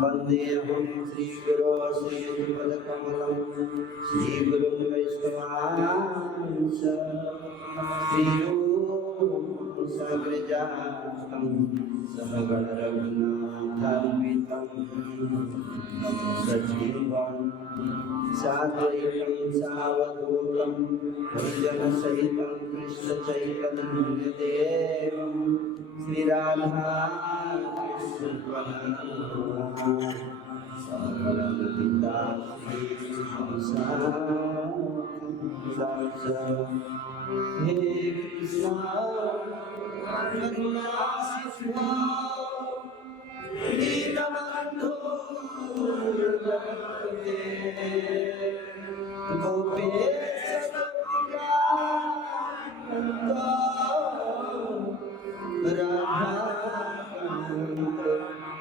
वन्देऽहं श्रीगुरो श्रीयुतपदकमलं श्रीगुरुन् वैष्णवांश्च श्रीरूपं सग्रजातं सहगणरघुनाथान्वितं सजीवं साद्वैतं सावधूतं हरिजनसहितं कृष्णचैतन्यदेवं श्रीराधा सकलगीता हे कृष्ण करुणा सिंधु दीनबन्धु जगत्पते गोपेश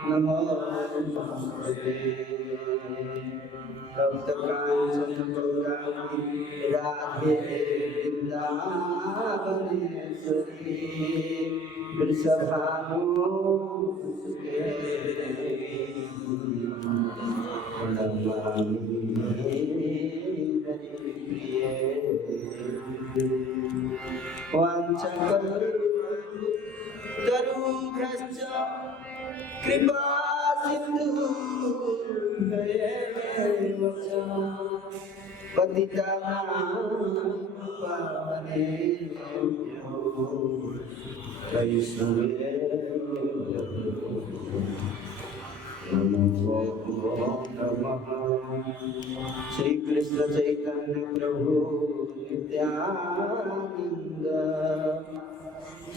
नमोस्तुते तप्तकाञ्चन गौराङ्गी राधे वृन्दावनेश्वरी वृषभानुसुते प्रणमामि हरिप्रिये वाञ्छाकल्पतरुभ्यश्च कृपा सिन्धुभ्येव च पतितानां पावनेभ्यो वैष्णवेभ्यो नमो नमः। श्री कृष्ण चैतन्य प्रभु नित्यानंद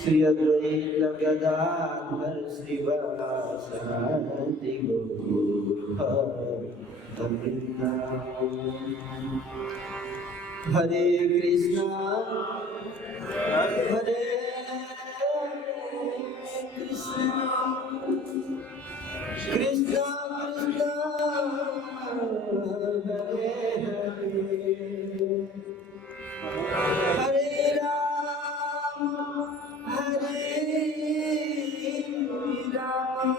श्री अद्वैत गदाधर श्रीवासादि गौरवृंद। हरे कृष्णा हरे कृष्णा कृष्णा कृष्णा हरे हरे हरे राम राम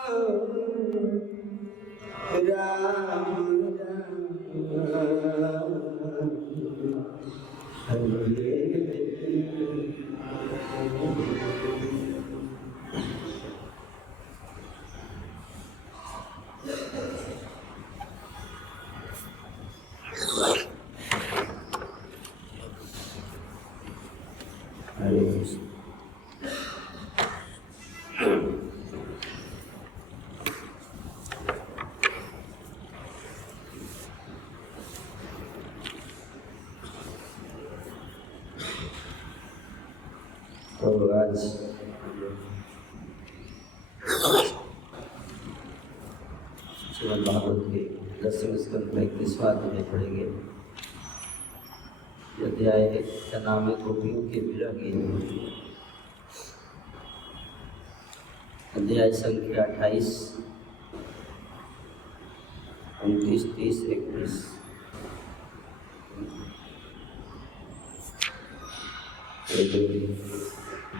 हरे तो आज श्रीमद् भागवत के 10वें स्कंद में 31वां अध्याय पढ़ेंगे। अध्याय का नाम है गोपियों के विरह गीत। अध्याय संख्या 28, 29, 30, 31,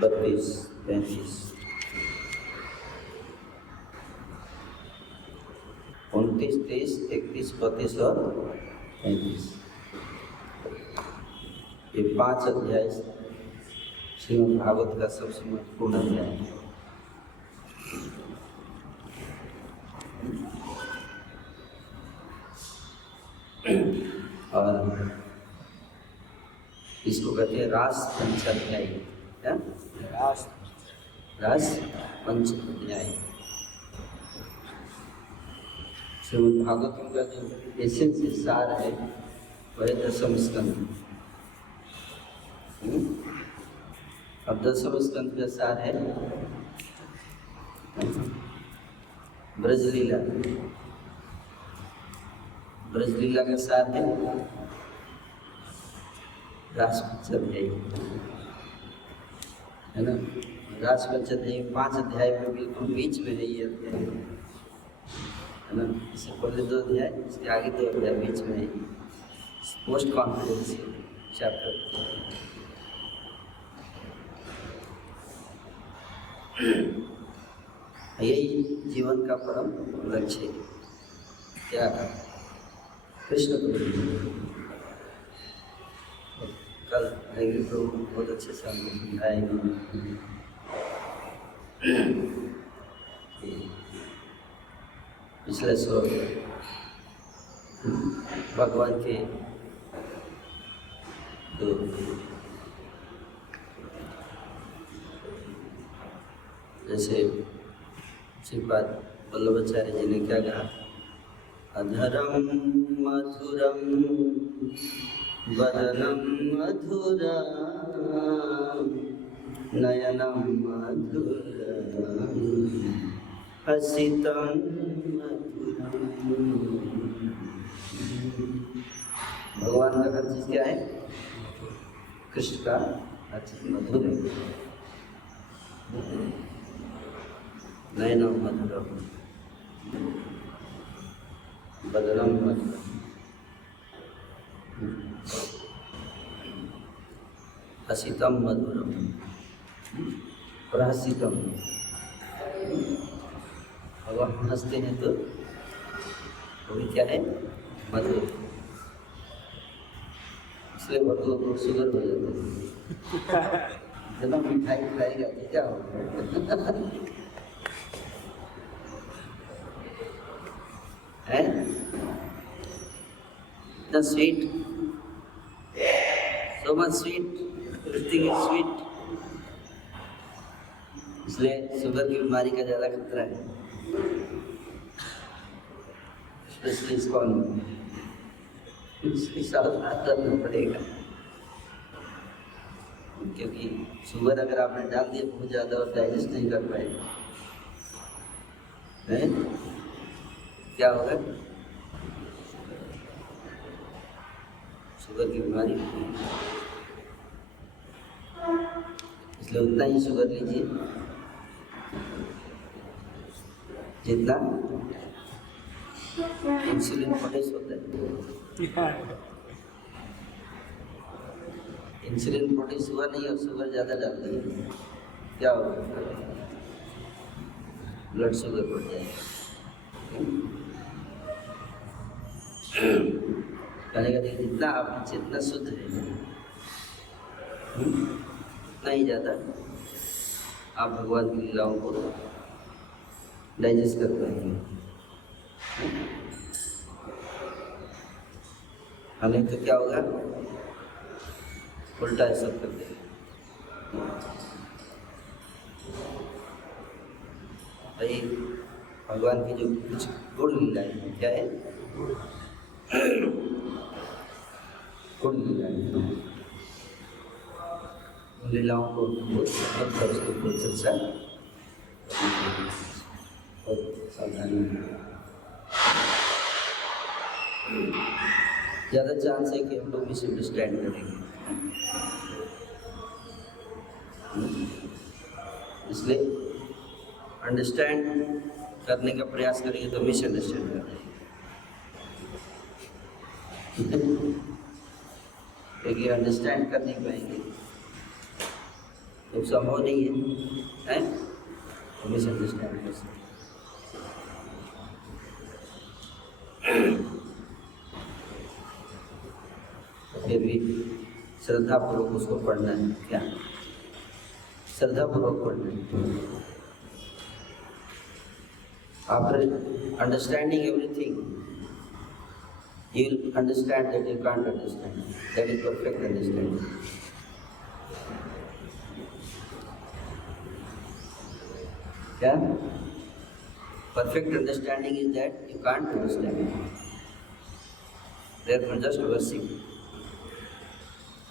32, 33, 29, 30, 31, 32 और 33। ये 5 अध्याय श्रीमद् भागवत का सबसे महत्वपूर्ण अध्याय है। और इसको कहते हैं रास पंचाध्यायी। क्या? रास पंचाध्यायी। श्रीमद् भागवत का जो एसेंस सार है वह 10वां स्कंद। अब 10वां स्कंद का सार है ब्रजलीला। ब्रजलीला का सार है रास पंचाध्यायी, है ना। रास पंचाध्यायी 5 अध्याय में बिल्कुल बीच में है ये अध्याय, है ना। इससे पहले 2 अध्याय, इसके आगे 2 अध्याय बीच में है। Post confidence chapter. यही जीवन का परम लक्ष्य है। क्या कृष्ण को कल हरि प्रभु बहुत अच्छे से हमको समझाए पिछले श्लोक भगवान के तो जैसे श्रीपाद वल्लभाचार्य जी ने क्या कहा, अधरम मधुरम वदनम मधुरा नयनम मधुरम हसितम मधुरम। भगवान का हर चीज क्या है? कृष्ण का हर चीज मधुर है। नयनम मधुरम वदनम मधुरम हसितम मधुरम प्रहसितम। भगवान हंसते हैं तो वो भी क्या है? मधुर। इसलिए बहुत लोग शुगर हो जाते हैं। इतना मिठाई खाएगा तो क्या होगा? The sweet, so much sweet, everything is sweet. इसलिए शुगर की बीमारी का ज़्यादा खतरा है, स्पेशली स्कॉन में। इसलिए सावधान रहना पड़ेगा, क्योंकि शुगर अगर आपने डाल दिया बहुत ज़्यादा और डाइजेस्ट नहीं कर पाएगा, क्या होगा? शुगर की बीमारी। इसलिए उतना ही शुगर लीजिए जितना इंसुलिन प्रोड्यूस होता है। इंसुलिन प्रोड्यूस हुआ नहीं और शुगर ज़्यादा डाल दिया, क्या होगा? ब्लड शुगर बढ़ जाएगा। कहने का जितना आप जितना शुद्ध है उतना ही ज़्यादा आप भगवान की लीलाओं को डाइजेस्ट कर पाएंगे। हमें तो क्या होगा? उल्टा सब कर देगा। भाई भगवान की जो कुछ गुण लीलाएं क्या है? गुण लीलाएं, लीलाओं को बहुत चर्चा और सावधानी। ज़्यादा चांस है कि हम लोग मिसअंडरस्टैंड करेंगे, इसलिए अंडरस्टैंड करने का प्रयास करेंगे तो मिसअंडरस्टैंड कर देंगे। क्योंकि अंडरस्टैंड कर नहीं पाएंगे तो संभव नहीं है, तो मिसअंडरस्टैंड कर सकते। फिर भी श्रद्धापूर्वक उसको पढ़ना है। क्या श्रद्धापूर्वक पढ़ना है? After understanding everything, you will understand that you can't understand. That is perfect understanding. Yeah? Perfect understanding is that you can't understand. Therefore, just worship.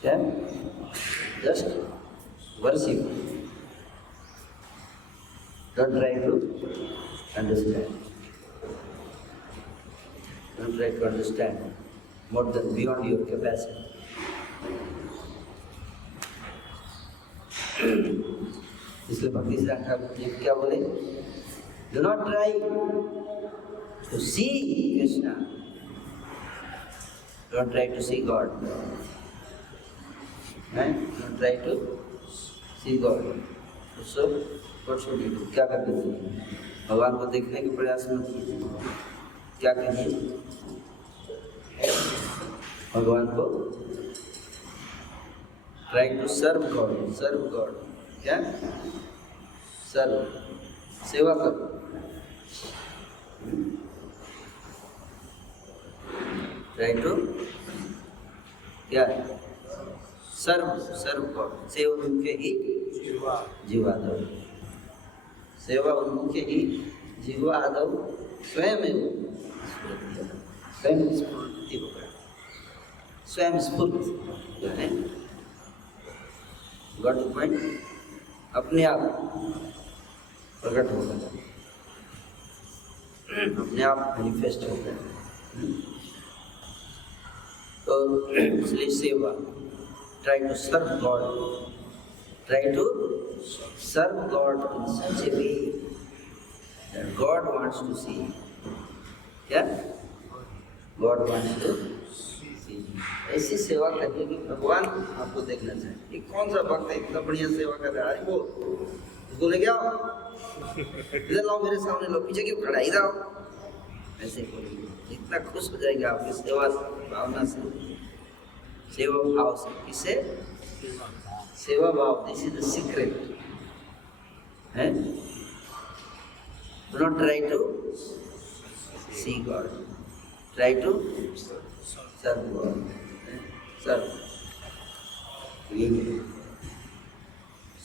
Yeah? Just worship. Don't try to understand. Don't try to understand more than beyond your capacity. इसलिए भक्ति सिद्धांत ठाकुर जी क्या बोले? Do not try to see Krishna. Don't try to see God. Don't try to see God. So क्या करना चाहिए? भगवान को देखने के प्रयास मत कीजिए। क्या कीजिए? भगवान को ट्राई टू सर्व गॉड। क्या? सर्व, सेवा करो। ट्राई टू क्या है? Serve God. सेवा उनके ही जीवादव, सेवा उन्मुखे ही जीवादव स्वयं स्फूर्ति होगा। स्वयं स्फूर्ति है गॉड पॉइंट, अपने आप प्रकट होगा, अपने आप मैनिफेस्ट होगा। तो इसलिए सेवा, try to serve God, try to serve God in such a way that God wants to see. क्या? God wants to see. ऐसी सेवा करके कि भगवान आपको देखना चाहे। ये कौन सा भक्त है इतना बढ़िया सेवा कर रहा है? वो उसको ले आओ, इधर लाओ, मेरे सामने लो, पीछे क्यों खड़ा, इधर आओ। ऐसे बोलिए, इतना खुश हो जाएगा आपकी सेवा भावना से, सेवा भाव से। किसे? सेवा भाव। दिस इज द सीक्रेट है। Do not try to see God. Try to serve God. Serve.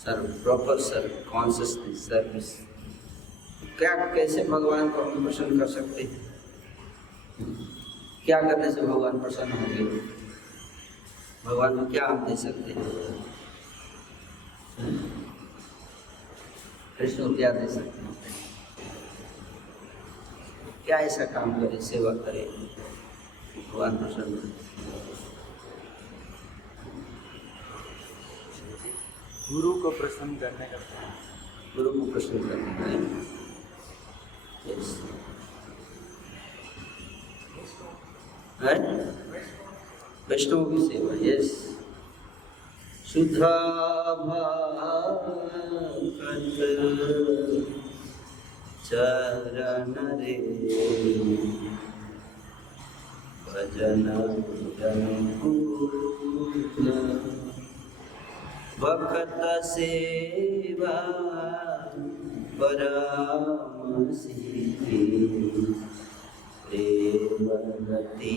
Serve. Proper serve. Consciousness service. क्या कैसे भगवान को हम प्रसन्न कर सकते हैं? क्या करने से भगवान प्रसन्न होंगे? भगवान को क्या हम दे सकते हैं? कृष्ण को क्या दे सकते हैं? क्या ऐसा काम करे, सेवा करे, भगवान प्रसन्न? गुरु को प्रसन्न करने का, गुरु को प्रसन्न करने का। यस, वैष्णव की सेवा। यस, सुधा चरण रे भजन भक्त सेवा परम सिद्धि प्रेम गति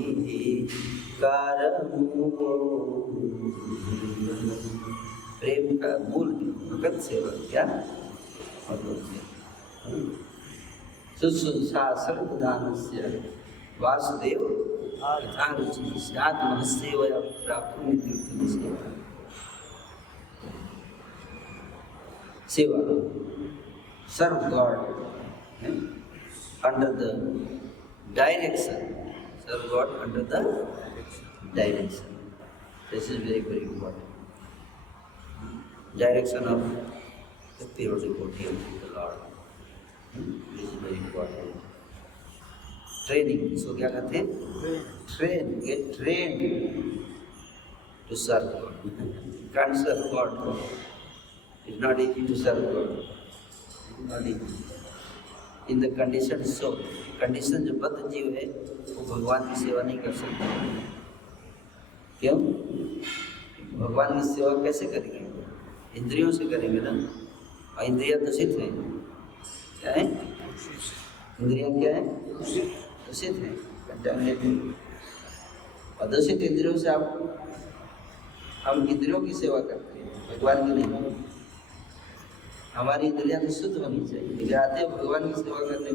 प्रेम का मूल भगत सेवा। क्या? शुश्रूषा सर्वदानस्य वासुदेव यथा रुचि स्यात् महस्सेवया प्राप्तुम् इत्युक्तं सेवा। सेवा, serve God under the direction. Serve God under the direction. This is very, very important. Direction of the pure devotee of the Lord. This is very important. Training. So क्या कहते हैं? Train. Get trained to serve God. Can't serve God. It's not easy to serve God. It's not easy. In the condition so, condition जो बद्ध जीव है वो भगवान की सेवा नहीं कर सकता। क्यों? भगवान की सेवा कैसे करेंगे? इंद्रियों से करेंगे ना, और इंद्रियां दूषित हैं। क्या है? इंद्रियां क्या है? दूषित हैं, कंटामिनेटेड। और दूषित इंद्रियों से हम इंद्रियों की सेवा करते हैं, भगवान की नहीं। हमारी इंद्रियां तो शुद्ध होनी चाहिए, लेकिन आते हैं भगवान की सेवा करने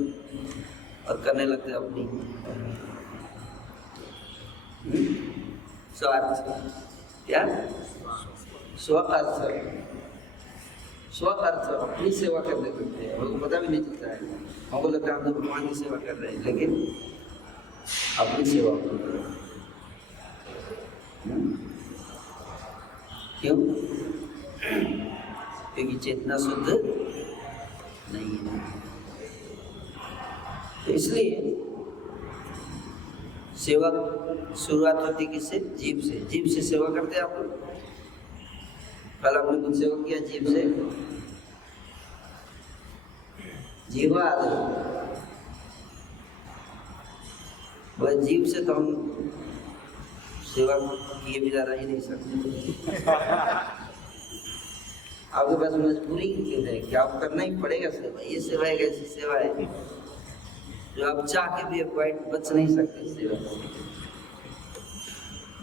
और करने लगते हैं अपनी स्वार्थ। क्या? स्वार्थ अपनी सेवा करने लगते हैं, हमको पता भी नहीं चलता है। हमको लगता है हम तो भगवान की सेवा कर रहे हैं, लेकिन अपनी सेवा कर रहे हैं। क्यों? क्योंकि चेतना शुद्ध नहीं है। तो इसलिए सेवा शुरुआत होती किससे? जीव से। जीव से सेवा करते हैं आप लोग। कल आपने कुछ सेवा किया जीव से? जीवा आदि, वह जीव से तो हम सेवा किए बिना रह ही नहीं सकते। आपके पास मजबूरी क्यों है कि आप करना ही पड़ेगा सेवा। ये सेवा एक ऐसी सेवा है जो आप चाह के भी अवॉइड बच नहीं सकते सेवा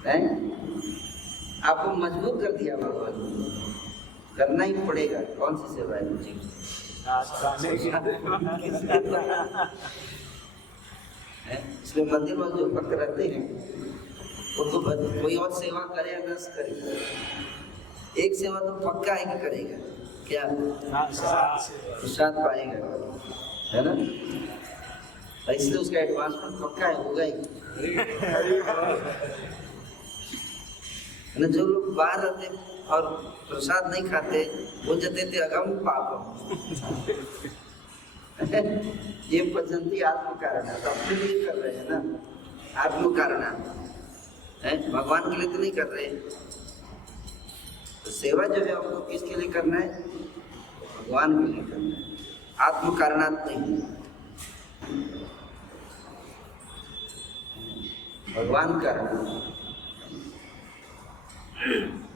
है। आपको मजबूर कर दिया भगवान ने, करना ही पड़ेगा। कौन सी सेवा है मुझे? इसलिए मंदिर में जो भक्त रहते हैं वो तो कोई और सेवा करे या न करे, एक सेवा तो पक्का है कि करेगा, क्या प्रसाद पाएगा, है ना। इसलिए उसका एडवांसमेंट पक्का है, होगा ही ना। जो लोग बाहर रहते और प्रसाद नहीं खाते वो जते थे अगम पापम। ये पचंती आत्म कारण है, तो अपने लिए कर रहे हैं ना, आत्म कारण है, भगवान के लिए तो नहीं कर रहे। तो सेवा जो है हमको किसके लिए करना है? भगवान के लिए करना है, आत्म कारणात् नहीं। भगवान कारण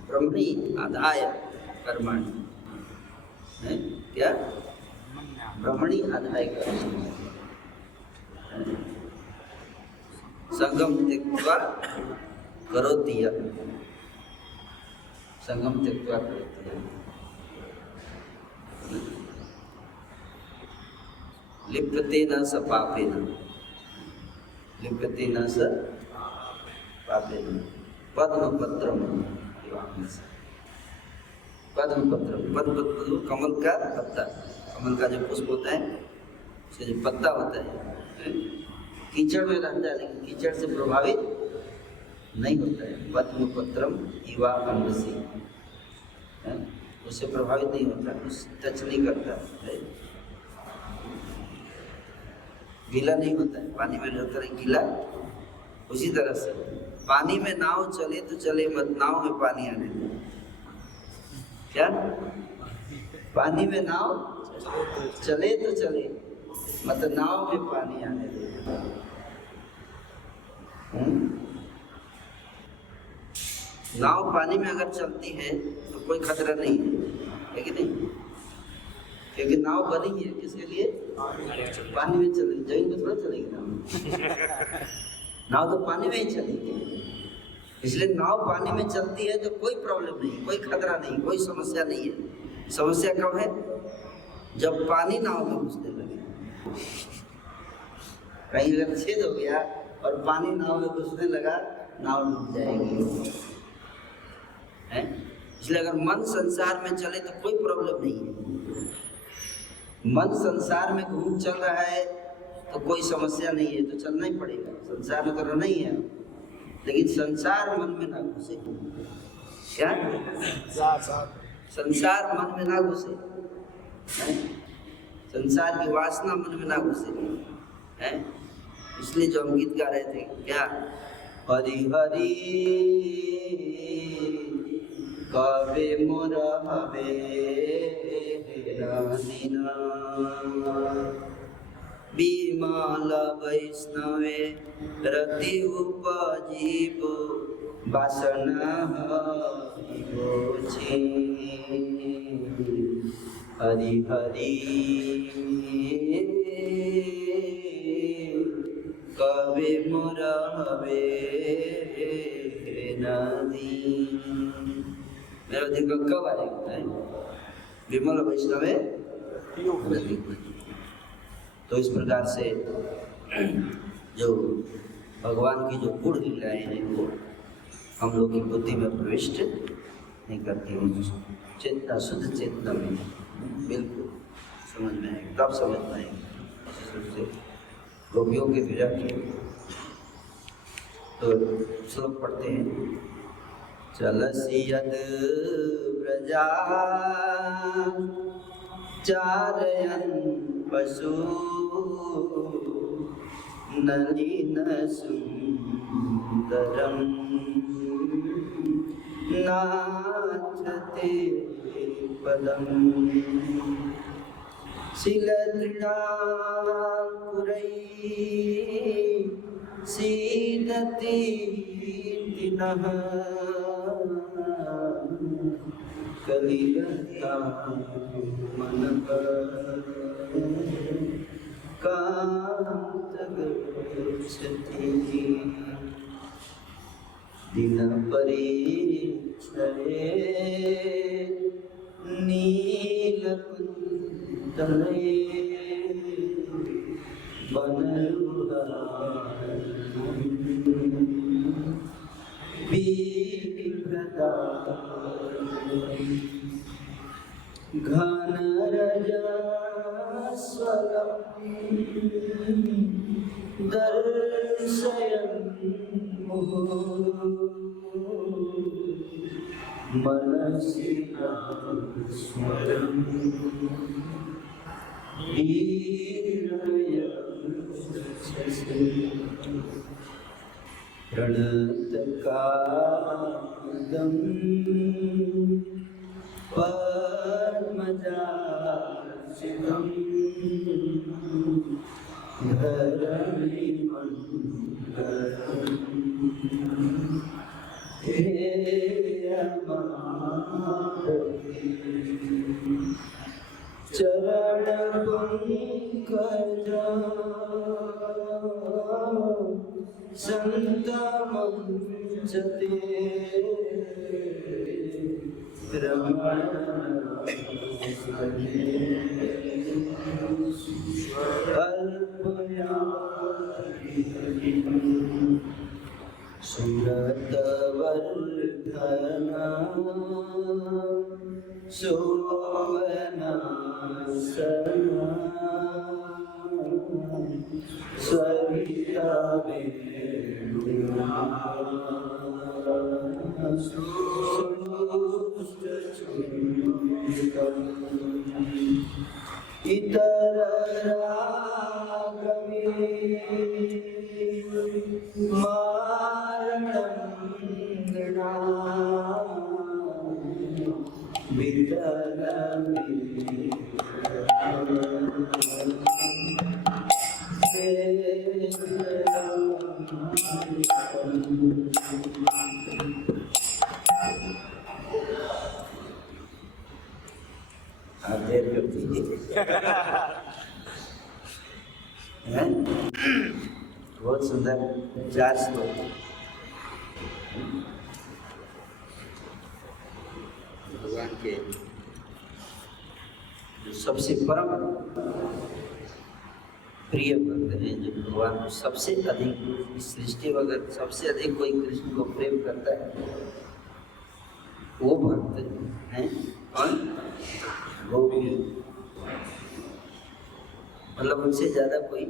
ब्रह्मणि आदाय कर्माणि है क्या? ब्रह्मणि आदाय कर्माणि संगम त्यक्त्वा करोति यः, संगम त्यक्त्वा करोति यः। लिप्यते न स पापेन, लिप्यते न स पापेन। पद्मपत्रम, पद्मपत्रम, पद्म कमल का पत्ता, कमल का जो पुष्प होता है उसका जो पत्ता होता है कीचड़ में रहता है लेकिन कीचड़ से प्रभावित नहीं होता है। पद्मपत्रम इवा अंगसी, उससे प्रभावित नहीं होता, उस टच नहीं करता है, गीला नहीं होता है, पानी में रहता है गीला। उसी तरह से पानी में नाव चले तो चले मत, नाव में पानी आने दो। क्या? पानी में नाव चले तो चले मत, नाव में पानी आने दो। नाव पानी में अगर चलती है तो कोई खतरा नहीं है कि नहीं? क्योंकि नाव बनी है किसके लिए? पानी में चलेगी, जमीन में थोड़ा चलेगी नाव। नाव तो पानी में ही चलेगी। इसलिए नाव पानी में चलती है तो कोई प्रॉब्लम नहीं, कोई खतरा नहीं, कोई समस्या नहीं है। समस्या कब है? जब पानी नाव में घुसने लगे। कहीं अगर छेद हो गया और पानी नाव में घुसने लगा, नाव डूब जाएगी, है? इसलिए अगर मन संसार में चले तो कोई प्रॉब्लम नहीं है। मन संसार में घूम चल रहा है तो कोई समस्या नहीं है, तो चलना ही पड़ेगा, संसार में तो रहना ही है। लेकिन संसार मन में ना घुसे। क्या? संसार मन में ना घुसे, संसार की वासना मन में ना घुसे, है? इसलिए जो हम गीत गा रहे थे, क्या? हरि हरि कवे मोर हवे रानीना, विमल वैष्णवे रति उपजीव वासना हरि। हरि हरि कवे मोर हवे नदी। मेरा दिन कब आएगा? विमल वैष्णवे रति। तो इस प्रकार से जो भगवान की जो गुण लीलाएं हैं वो हम लोग की बुद्धि में प्रविष्ट नहीं करती हैं। चेतना, शुद्ध चेतना में बिल्कुल समझ में आएगी, तब समझ में आएगी। गोपियों के विरह की तो श्लोक पढ़ते हैं। चलसि यद व्रजा चारयन् पशु नलिन सुंदरम नाचते पदम। शिलतृणापुरै सीदति दिनः कलिलता मनः कान्तगच्छति दिनपरिच्छये नीलकुन्तले घनरजस्वलं दर्शयन् मनसि स्मरन् प्रणतकादं पद्मजासितं चरणपङ्कजा सन्तमञ्चते सुरतवर्धना सुवनासना सरिता इतररागमे मारणंगना देर करती है बहुत सुंदर 4 श्लोक भगवान के जो सबसे परम प्रिय भक्त हैं, जो भगवान को सबसे अधिक इस सृष्टि वगैरह सबसे अधिक कोई कृष्ण को प्रेम करता है वो भक्त हैं कौन? गोपी। मतलब उनसे ज्यादा कोई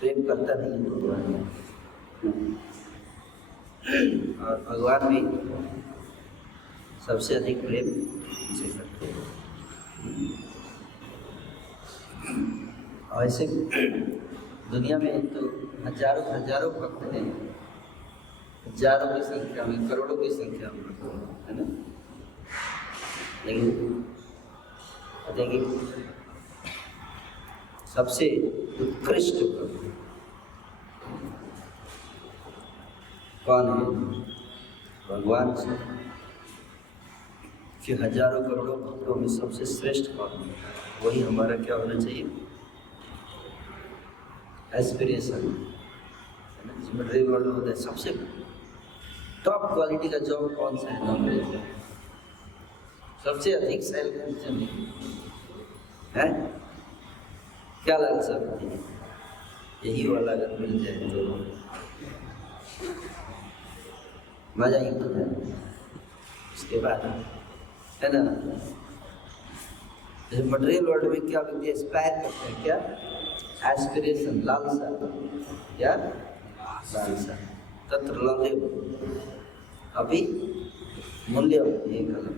प्रेम करता नहीं है भगवान में। और भगवान भी सबसे अधिक प्रेम उनसे करते हैं। और ऐसे दुनिया में तो हजारों हजारों भक्त हैं, हजारों की संख्या में, करोड़ों की संख्या में, है ना? लेकिन देखिए सबसे उत्कृष्ट कौन है? भगवान के हजारों करोड़ों भक्तों में सबसे श्रेष्ठ कौन है? वही हमारा क्या होना चाहिए? एस्पिरेशन। मटेरियल वर्ल्ड में होता है सबसे टॉप क्वालिटी का जॉब कौन सा है? नॉलेज सबसे अधिक सेल है। क्या लालसा होती है? यही वाला अगर मिल जाए तो मजा ही होता है। उसके बाद है ना, मटेरियल वर्ल्ड में क्या व्यक्ति एस्पायर करते हैं? क्या एस्पिरेशन, लालसा। क्या लालसा? तत्र लौल्यम अभी मूल्य एक अलग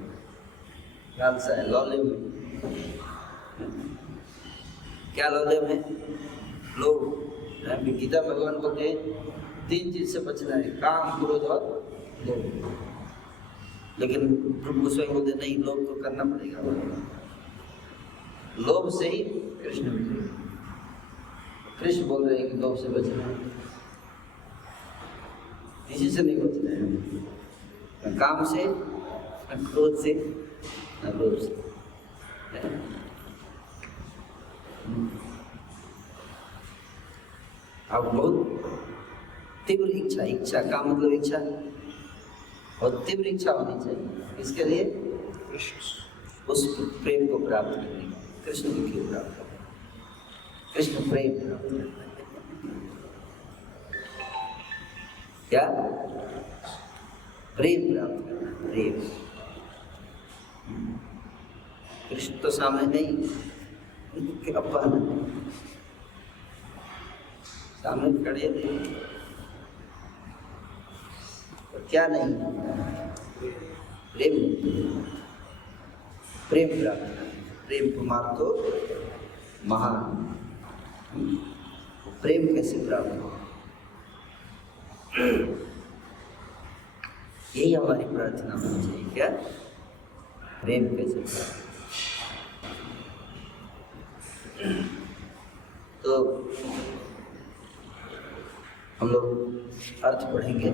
लालसा है। लौल्यम क्या लौल्यम है? लोभ। गीता भगवान को के 3 चीज से बचना है, काम, क्रोध और लोभ। लेकिन प्रभु गोस्वामी बोलते नहीं, लोभ तो करना पड़ेगा। लोभ से ही कृष्ण मिले। कृष्ण बोल रहे हैं कि लोभ से बचना है, किसी से नहीं बचना है, न काम से, न क्रोध से, न लोभ से। अब बहुत तीव्र इच्छा, इच्छा का मतलब इच्छा, और तीव्र इच्छा होनी चाहिए। इसके लिए उस प्रेम को प्राप्त करने की, कृष्ण की प्राप्त करने, कृष्ण प्रेम प्राप्त करने। क्या? प्रेम प्राप्त करना, प्रेम। कृष्ण तो सामने नहीं, क्या पाना, सामने खड़े थे, क्या नहीं, प्रेम, प्रेम प्राप्त, प्रेम कुमार तो महान। प्रेम कैसे प्राप्त हो, यही हमारी प्रार्थना होनी चाहिए। क्या? प्रेम कैसे प्राप्त। तो हम लोग अर्थ पढ़ेंगे।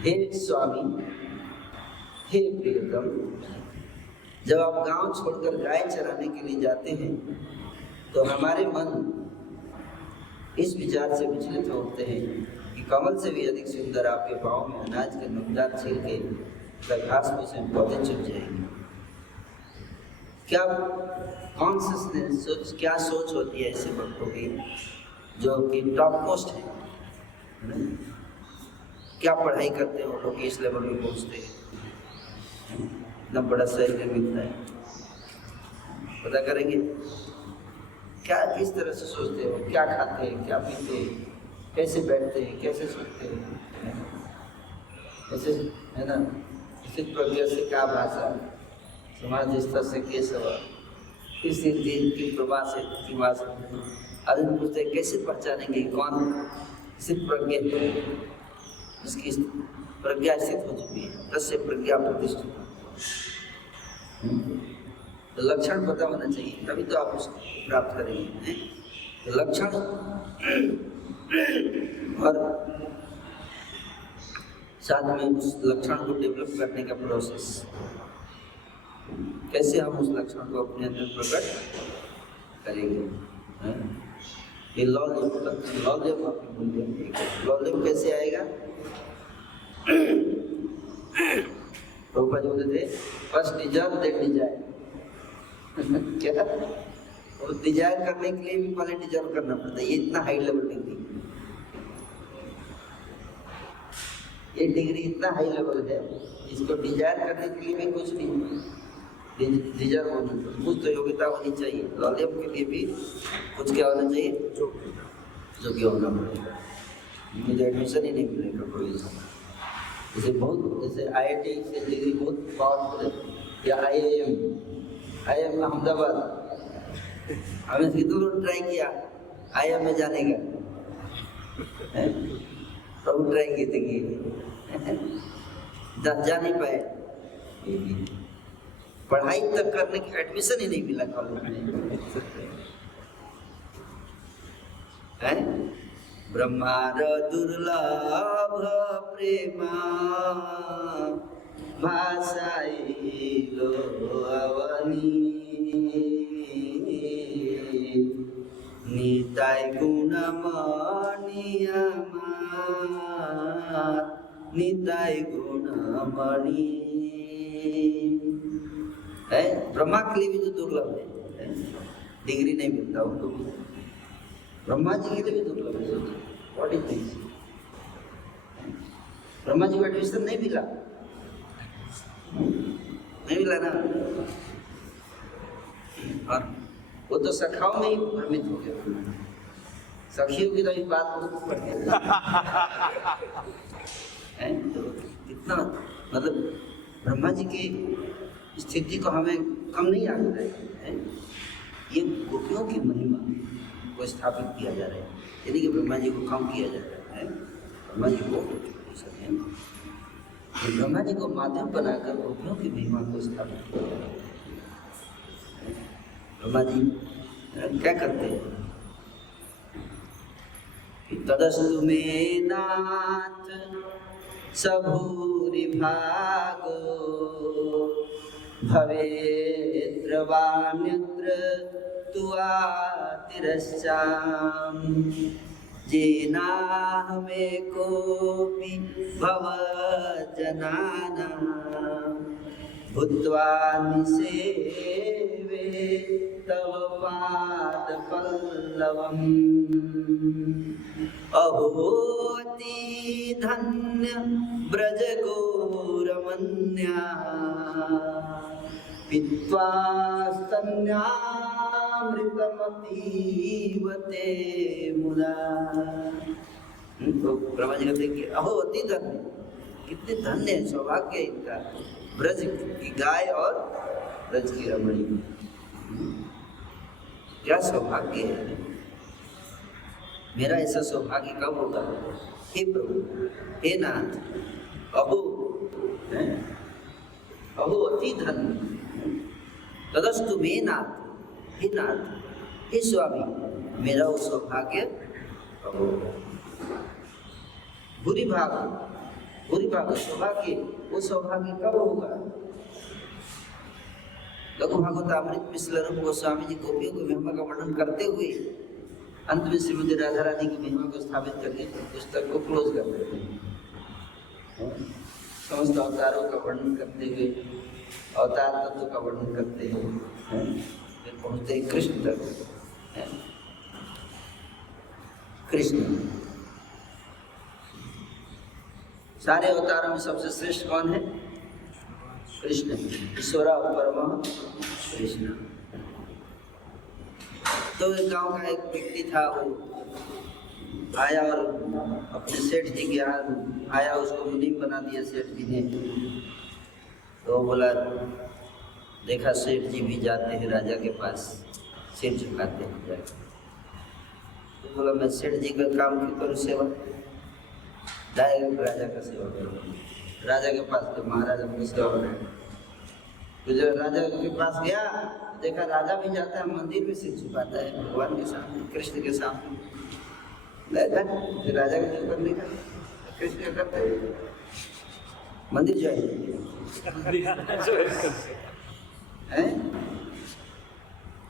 हे स्वामी, हे प्रियतम, जब आप गांव छोड़कर गाय चराने के लिए जाते हैं तो हमारे मन इस विचार से विचलित होते हैं कि कमल से भी अधिक सुंदर आपके पाँव में अनाज के नुकदार छिलके घास फूस में पौधे चुप जाएंगे। क्या कॉन्शियसनेस, क्या सोच होती है ऐसे भक्तों की जो कि टॉप मोस्ट है? क्या पढ़ाई करते हैं वो लोग इस लेवल में पहुँचते हैं, इतना बड़ा सैलरी मिलता है? पता करेंगे क्या, किस तरह से सोचते हो, क्या खाते हैं, क्या पीते हैं, कैसे बैठते हैं, कैसे सोते हैं, ऐसे है ना? इसी प्रज्ञा से क्या भाषा, समाज स्तर से के सवाल, किसी दिन की प्रभा से की भाषा। आदमी पूछते हैं कैसे पहचानेंगे कौन सिद्ध प्रज्ञा है, इसकी प्रज्ञा स्थित हो चुकी है, तस्य प्रज्ञा प्रतिष्ठित। तो लक्षण पता होना चाहिए, तभी तो आप उसको प्राप्त करेंगे। तो लक्षण और साथ में उस लक्षण को डेवलप करने का प्रोसेस, कैसे हम उस लक्षण को अपने अंदर प्रकट करेंगे। ये लॉलियम कैसे आएगा? प्रभुपाद जी बोलते थे, फर्स्ट डिजर्व देन डिजायर। क्या? और डिजायर करने के लिए भी पहले डिजर्व करना पड़ता है। ये इतना हाई लेवल डिग्री, ये डिग्री इतना हाई लेवल है, इसको डिजायर करने के लिए भी कुछ नहीं, डिजर्व होना चाहिए, कुछ तो योग्यता होनी चाहिए। लॉलियम के लिए भी कुछ क्या होना चाहिए? योग्य होना पड़ेगा। मुझे एडमिशन ही नहीं मिलेगा कोई। जैसे बहुत, जैसे IIT से डिग्री बहुत पावरफुल है, या IIM अहमदाबाद, हमने कितने लोग ट्राई किया IIM में जाने का, प्रभु ट्राई किए थे कि जा नहीं पाए, पढ़ाई तक करने की एडमिशन ही नहीं मिला कॉलेज में। ब्रह्मार दुर्लभ प्रेमा भाषाइलो अवनी निताय गुणमणि আমার निताय गुणमणि। है ब्रह्मा के लिए भी जो दुर्लभ है, डिग्री नहीं मिलता उनको भी, ब्रह्मा जी के लिए भी दुर्लभ है। What is this? Brahma ji को एडमिशन नहीं मिला, नहीं मिला ना, और वो तो सखाओं में ही भ्रमित हो गया। सखियों की तो अभी बात बहुत बढ़ गई, कितना मतलब ब्रह्मा जी की स्थिति को हमें कम नहीं आना है। ये गोपियों की महिमा को स्थापित किया जा रहा है, यानी कि ब्रह्मा जी को कम किया जा रहा है। ब्रह्मा जी को ब्रह्मा जी को माध्यम बनाकर गोपियों की महिमा को स्थापित किया जा रहा है। ब्रह्मा जी क्या करते हैं? तदस्तु मे नाथ सबूरि भागो भवेद्रवान्यत्र तुआतिरश्चाम जेनाहमेकोऽपि भवजनानां भूत्वा निसेवे तव पादपल्लवम् अहोति धन्य ब्रजगोरमन्या पीत्वा स्तन्यामृतमतीव ते मुदा। तो ब्रह्मा जी कहते कि अहो अति धन्य, कितने धन्य है, सौभाग्य है इनका, ब्रज की गाय और ब्रज की रमणी, क्या सौभाग्य है। मेरा ऐसा सौभाग्य कब होगा? हे प्रभु, हे नाथ, अहो अहो अति धन्य, तदस्तु मे नाथ, हे नाथ, हे स्वामी, मेरा वो सौभाग्य अहो। बुरी भाग सौभाग्य, वो सौभाग्य कब होगा? लघु भागवतामृत में श्री रूप गोस्वामी जी गोपियों की महिमा का वर्णन करते हुए अंत में श्रीमती राधा रानी की महिमा को स्थापित करके पुस्तक को क्लोज कर देते हैं। समस्त अवतारों का वर्णन करते हुए अवतार तत्व का वर्णन करते हैं, फिर पहुंचते हैं कृष्ण तक। कृष्ण सारे अवतारों में सबसे श्रेष्ठ कौन है? कृष्ण। ईश्वरा परम कृष्ण। तो एक गांव का एक व्यक्ति था, वो आया और अपने सेठ जी के यहाँ आया, उसको मुनीम बना दिया सेठ जी ने। तो बोला, देखा सेठ जी भी जाते हैं राजा के पास, सिर झुकाते हैं जाके। तो बोला, मैं सेठ जी का काम क्यों करूँ, सेवा डायरेक्ट राजा का सेवा करो। राजा के पास तो महाराजा की सेवा करें। तो जब राजा के पास गया, देखा राजा भी जाता है मंदिर में सिर झुकाता है भगवान के सामने, कृष्ण के सामने। राजा का क्यों करने का, कृष्ण का करते मंदिर जाए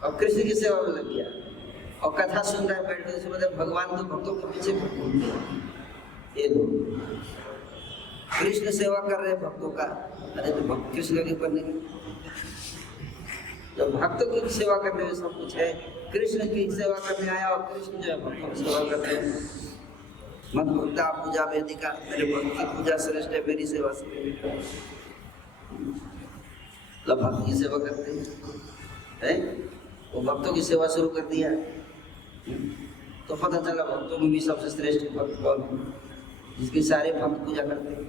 और कृष्ण की सेवा में लग गया और कथा सुन रहा है बैठ कर। भगवान तो भक्तों के पीछे घूमते हैं, ये लोग कृष्ण सेवा कर रहे हैं भक्तों का। अरे तो भक्त कृष्ण के करने की, जब भक्तों की सेवा करने में सब कुछ है, कृष्ण की सेवा करने आया और कृष्ण जो है भक्तों की सेवा करते हैं। मत भक्ता पूजा वेदिका, मेरे भक्त की पूजा श्रेष्ठ है मेरी सेवा से। भक्त की सेवा करते हैं, वो भक्तों की सेवा शुरू कर दिया। तो पता चला भक्तों में भी सबसे श्रेष्ठ भक्त कौन है? जिसके सारे भक्त पूजा करते हैं,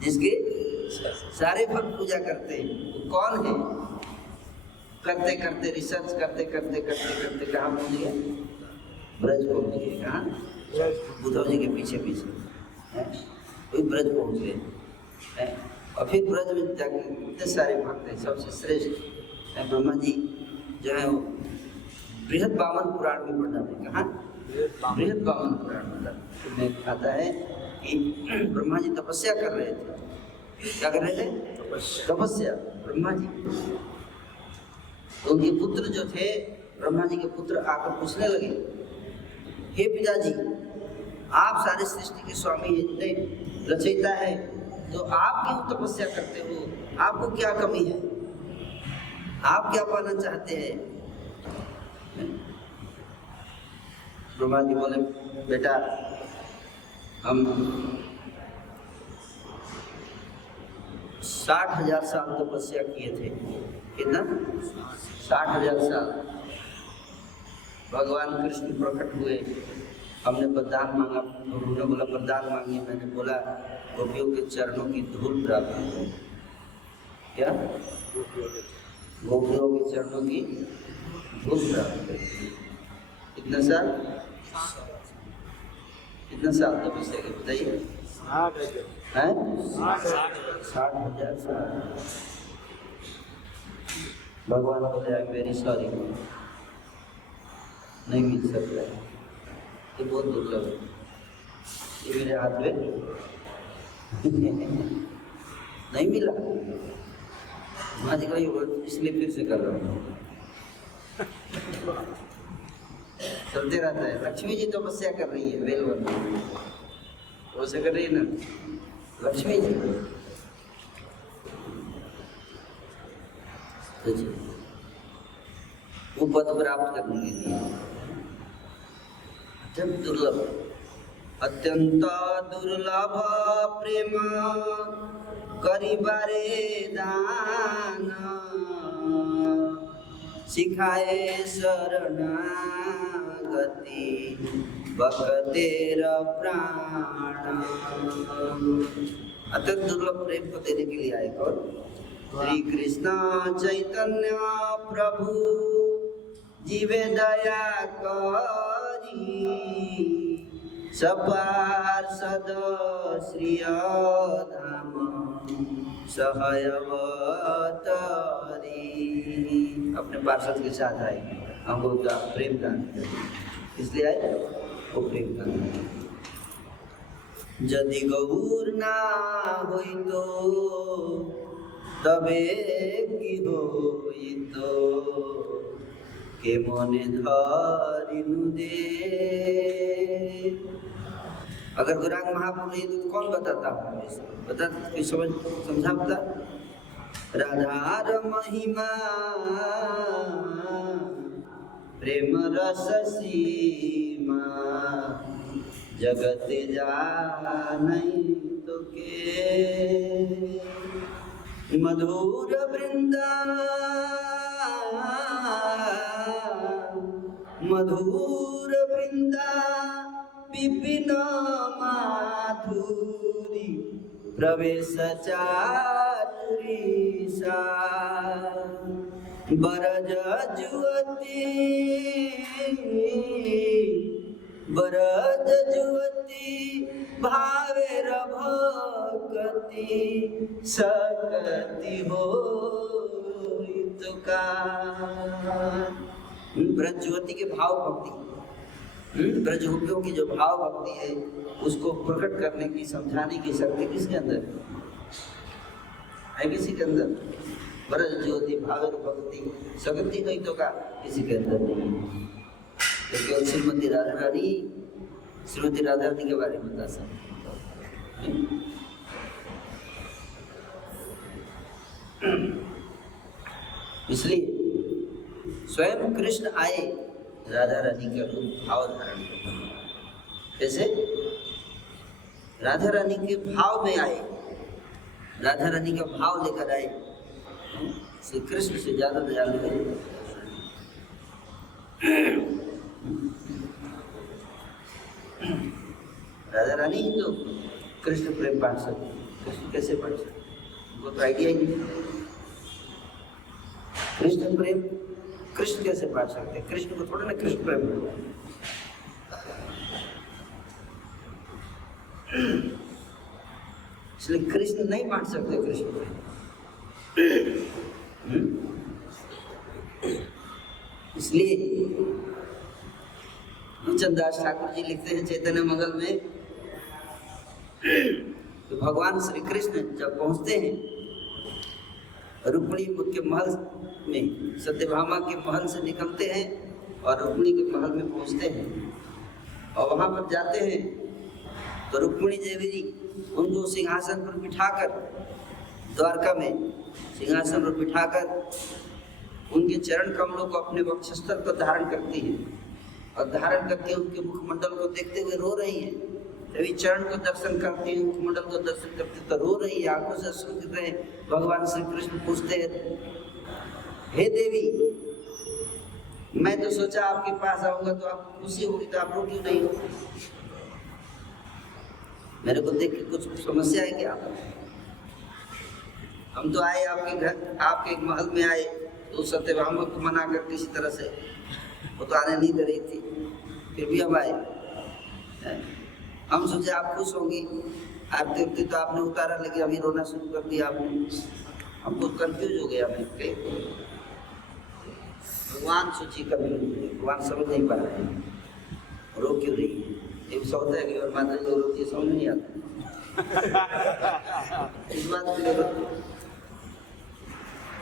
जिसके सारे भक्त पूजा करते हैं, वो कौन है? करते करते रिसर्च करते करते करते करते कहाँ पहुँच गया? ब्रज पहुँच गए। कहाँ? बुद्धव जी के पीछे पीछे वही ब्रज पहुँच गए। और फिर ब्रज में जाकर इतने सारे भक्त हैं, सबसे श्रेष्ठ ब्रह्मा जी जो है वो बृहद बामन पुराण में पढ़ा है। कहाँ? बृहद बामन पुराण में आता है कि ब्रह्मा जी तपस्या कर रहे थे। क्या कर रहे थे? तपस्या। ब्रह्मा जी, तो उनके पुत्र जो थे, ब्रह्मा जी के पुत्र आकर पूछने लगे, हे पिताजी, आप सारे सृष्टि के स्वामी हैं, इतने रचयिता है, तो आप क्यों तपस्या करते हो? आपको क्या कमी है? आप क्या पाना चाहते हैं? ब्रह्मा जी बोले, बेटा हम 60,000 साल तपस्या किए थे। कितना? 60,000 साल। भगवान कृष्ण प्रकट हुए, हमने वरदान मांगा, उन्होंने बोला वरदान मांगी, मैंने बोला गोपियों के चरणों की धूल प्राप्त हो। क्या? गोपियों के चरणों की धूल प्राप्त हो। कितना साल? कितना साल तपस्या के बताइए? 60,000 साल। भगवान बोले आई एम वेरी सॉरी, नहीं मिल सकता है, ये बहुत दुर्लभ है, ये मेरे हाथ में नहीं मिला। माँ जी कही इसलिए फिर से कर रहा हूँ। चलते रहता है। लक्ष्मी जी तपस्या कर रही है बेलवन, वो से कर रही है ना लक्ष्मी जी। वो पद प्राप्त करने के लिए अत्यंत दुर्लभ, अत्यंत दुर्लभ प्रेम करिबारे दान, सिखाए शरणागति भक्तेर प्राण। अत्यंत दुर्लभ प्रेम को देने के लिए आए कौन? श्री कृष्ण चैतन्य प्रभु जीवे दया करी, सपार्षद श्री धाम सहयवतरी। अपने पार्षद के साथ आए, हमको उनका प्रेम दान करें, इसलिए आए वो प्रेम दान। यदि गौर ना होई तो तबे की होई तो के मने धरिनु दे। अगर गौरांग महाप्रभु नहीं तो कौन बताता? बता कोई समझा बता। राधार महिमा प्रेम रस सीमा, जगत जानई तो के मधुर वृंदा मधुर वृंदा विपिन माधुरी प्रवेश चातुरी सा। बरज जुवती बरज जुवती भावेर भक्ति सकति हो तुका। ब्रज जुवती के भाव भक्ति, ब्रज गोपियों की जो भाव भक्ति है उसको प्रकट करने की, समझाने की शक्ति किसके अंदर है? किसी के अंदर? ब्रज ज्योति भावेर भक्ति सकति नहीं तो का किसी के अंदर नहीं है। तो केवल श्रीमती राधा रानी, श्रीमती राधा रानी के बारे में बता सकते। इसलिए स्वयं कृष्ण आए राधा रानी का रूप भाव धारण करने। कैसे? राधा रानी के भाव में आए, राधा रानी का भाव लेकर आए। श्री कृष्ण से ज्यादा दयालु है। राधा रानी ही तो कृष्ण प्रेम बांट सकते। कृष्ण कैसे बांट सकते? उनको तो आइडिया ही नहीं। कृष्ण प्रेम कृष्ण कैसे बांट सकते? कृष्ण को थोड़ा ना कृष्ण प्रेम होगा। इसलिए कृष्ण नहीं बांट सकते कृष्ण प्रेम। इसलिए चंद्रदास ठाकुर जी लिखते हैं चैतन्य मंगल में, तो भगवान श्री कृष्ण जब पहुंचते हैं रुक्मिणी के महल में, सत्यभामा के महल से निकलते हैं और रुक्मिणी के महल में पहुंचते हैं और वहां पर जाते हैं तो रुक्मिणी देवी जी उनको सिंहासन पर बिठाकर, द्वारका में सिंहासन पर बिठाकर उनके चरण कमलों को अपने वक्षस्थल पर धारण करती है और धारण करके उनके मुखमंडल को देखते हुए रो रही है। तभी चरण को दर्शन करती है, मुखमंडल को दर्शन करती तो रो रही है, आंखों से अश्रु गिर रहे हैं। भगवान श्री कृष्ण पूछते हैं, हे देवी, मैं तो सोचा आपके पास आऊंगा तो आपको खुशी होगी, तो आप रो क्यों नहीं हो? मेरे को देख के कुछ समस्या है क्या? हम तो आए आपके घर, आपके महल में आए तो सत्यभामा को मना कर किसी तरह से, वो तो आने नहीं दे रही थी, फिर भी हम आए। हम सोचे आप खुश होंगी, आरती उरती तो आपने उतारा, लेकिन अभी रोना शुरू कर दिया आपने। हम कुछ कंफ्यूज हो गया। मैं भगवान सूची कभी भगवान समझ नहीं पा रहे हैं, रो क्यों रही है? एक होता है कि और माता जी रोती है, समझ नहीं आता इस बात के लिए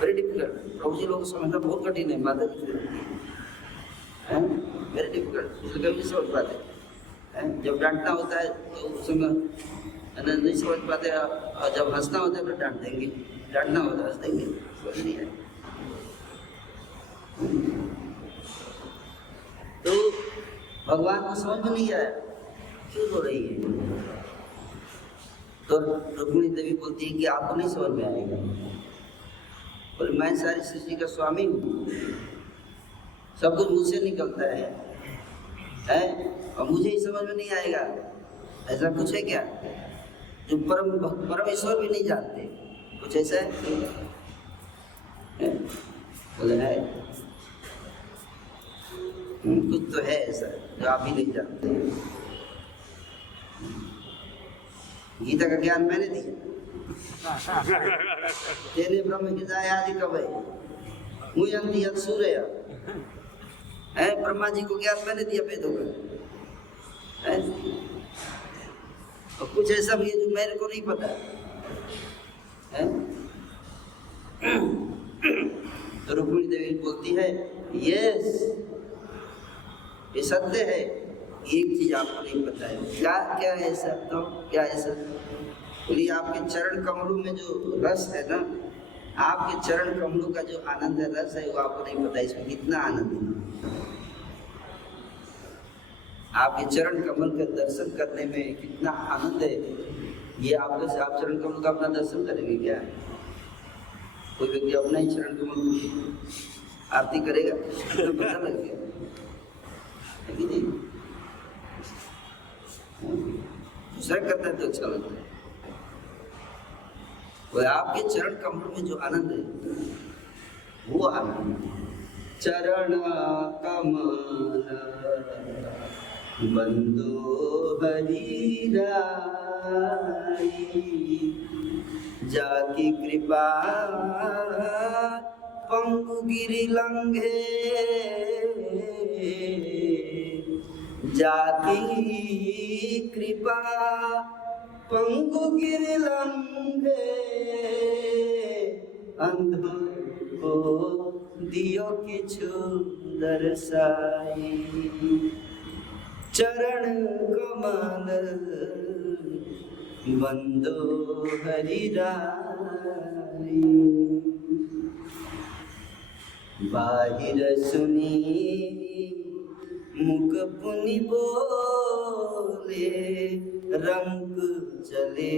वेरी डिफिकल्ट। प्रभु जी लोग को समझना बहुत कठिन है, माता जी है वेरी डिफिकल्ट, कभी नहीं समझ पाते हैं। जब डांटना होता है तो उस समय नहीं समझ पाते, और जब हंसना होता है तो डांट देंगे, डांटना होता है हंस देंगे, समझ नहीं है। तो भगवान को समझ में नहीं आया क्यों रो रही है। तो रुक्मिणी देवी बोलती है कि आपको नहीं समझ में आएगा, बोले मैं सारी सृष्टि का स्वामी हूँ, सब कुछ मुझसे निकलता है और मुझे ही समझ में नहीं आएगा, ऐसा कुछ है क्या? जो परम ईश्वर भी नहीं जानते, कुछ ऐसा है? बोले है, कुछ तो है ऐसा जो आप ही नहीं जानते। गीता का ज्ञान मैंने दिया, तेने ब्रह्म गिजाय आदि कवय मुयंति सूर्य है, ब्रह्मा जी को ज्ञान मैंने दिया वेदों का है। और कुछ ऐसा भी है जो मेरे को नहीं पता है। तो रुक्मिणी देवी बोलती है यस ये सत्य है, एक चीज आपको नहीं पता है। क्या क्या है सर? तो क्या है सर? बोलिए आपके चरण कमलों में जो रस है ना, आपके चरण कमलों का जो आनंद है, रस है, वो आपको नहीं पता इसमें कितना आनंद है। आपके चरण कमल के दर्शन करने में कितना आनंद है, ये आपके से आप चरण कमल का अपना दर्शन करेंगे क्या? कोई व्यक्ति अपना ही चरण कमल आरती करेगा तो पता लग गया दूसरा करता है तो अच्छा लगता है। वो आपके चरण कमल में जो आनंद है वो आनंद, चरण कमल बंदो हरिराई, जाकी कृपा पंगु गिरि लंघे, जाकी कृपा पंगु गिरि लंघे, अंधो को दियो किछु दर्शाई, चरण कमल बंदो हरिराई, बाहिर सुनी मुख पुनि बोले, रंग चले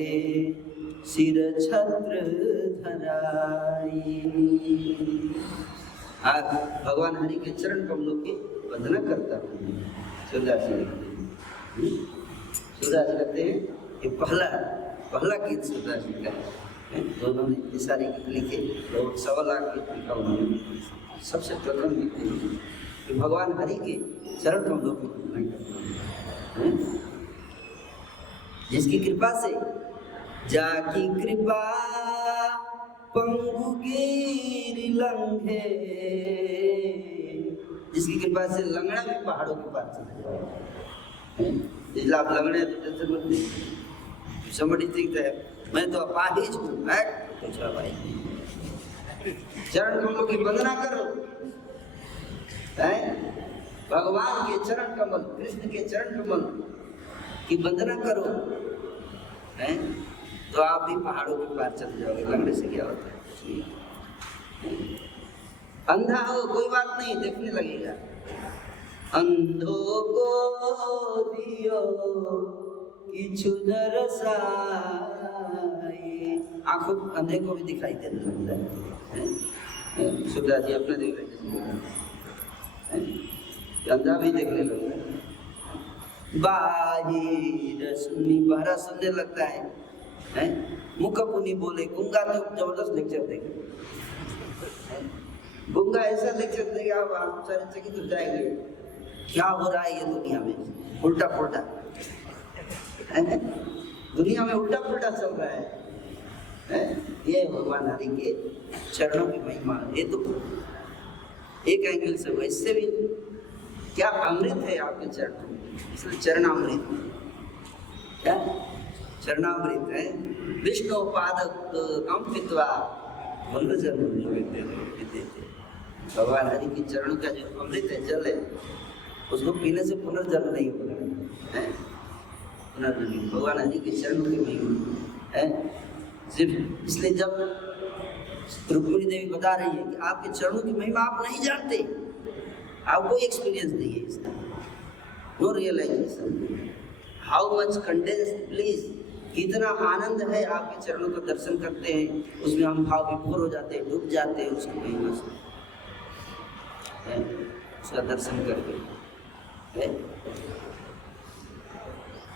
सिर छत्र धराई। आज भगवान हरि के चरण कमलों की वंदना करता हूँ। सूरदास जी कहते हैं कि पहला गीत सूरदास जी का है, दोनों ने इतने सारे गीत लिखे, और 1.25 लाख गीत लिखा उन्होंने। सबसे प्रथम गीत कि भगवान हरि के चरण कमलों की वंदना करता हूँ, जिसकी कृपा से, जाकी कृपा पंगु गिरि लंघे, जिसकी कृपा से लंगड़ा भी पहाड़ों के पार चला जाए। इसलिए आप लंगड़े तो टेंशन मत लीजिए, somebody think that मैं तो अपाहिज हूँ, पूछा भाई चरण कमलों की वंदना करो, भगवान के चरण कमल, कृष्ण के चरण कमल की वंदना करो, तो आप भी पहाड़ों के पार चले जाओगे। लंगड़े से क्या होता है? अंधा हो कोई बात नहीं, देखने लगेगा। अंधो को दियो किछु दर्शाई, आंखों अंधे को भी दिखाई देने लगता है। सुधा जी अपने देख रहे हैं, अंधा भी देखने लगता है। बाहिर सुनी बहरा सुनने लगता है, मुख पुनि बोले, गूंगा तो जबरदस्त लेक्चर देगा। गूंगा ऐसा लेक्चर देगा आप आश्चर्यचकित हो जाएंगे, क्या हो रहा है ये दुनिया में, उल्टा पुल्टा दुनिया में उल्टा पुल्टा चल रहा है। ये भगवान हरि के चरणों की महिमा, एक एंगल से वैसे भी क्या अमृत है आपके चरण, इसलिए चरणामृत। क्या चरणामृत है। विष्णु पाद कंपित्वा भगवान हरि के चरणों का जो अमृत है, जल है, उसको पीने से पुनर्जन्म नहीं होगा, है पुनर्जन्म भगवान हरि के चरणों की महिमा है। सिर्फ इसलिए जब रुक्मिणी देवी बता रही है कि आपके चरणों की महिमा आप नहीं जानते, आपको एक्सपीरियंस नहीं है इसका, no realisation how much condense please, कितना आनंद है आपके चरणों का दर्शन करते हैं, उसमें हम भाव विभोर हो जाते हैं, डूब जाते हैं उसकी महिमा से, उसका दर्शन करके।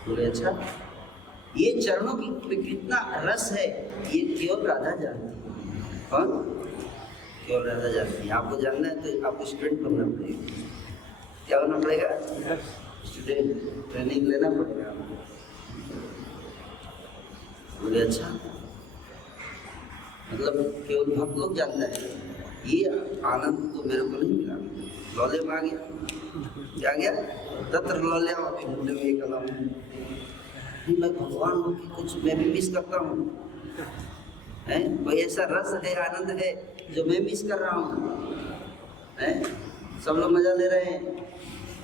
बोले अच्छा, ये चरणों की कितना रस है, ये केवल राधा जानती है। कौन? केवल राधा जानती है। आपको जानना है तो आपको स्टूडेंट बनना पड़ेगा। क्या बनना पड़ेगा? स्टूडेंट, ट्रेनिंग लेना पड़ेगा आपको। बोले अच्छा, मतलब केवल भक्त लोग जानता है, ये आनंद तो मेरे को नहीं मिला। लौले में आ गया, क्या गया? तत्र लौल्या मुंडे में कलम, मैं भगवान हूँ कि कुछ मैं भी मिस करता हूँ, है कोई ऐसा रस है, आनंद है जो मैं मिस कर रहा हूँ, है सब लोग मजा ले रहे हैं,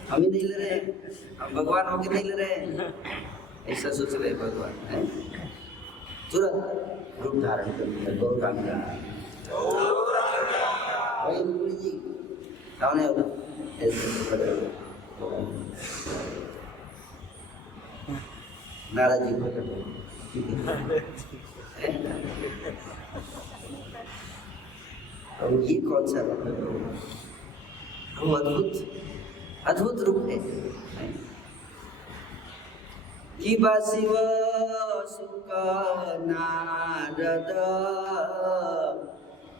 हम ही नहीं ले रहे हैं, हम भगवान होके नहीं ले रहे हैं, ऐसा सोच रहे भगवान है। तुरंत रूप धारण कर लिया गौरांगा, वही रुक्मिणी जी सामने होगा नाराज जी प्रकट और ये कौन सा रूप है? वो अद्भुत रूप है कि शिव सुख नारद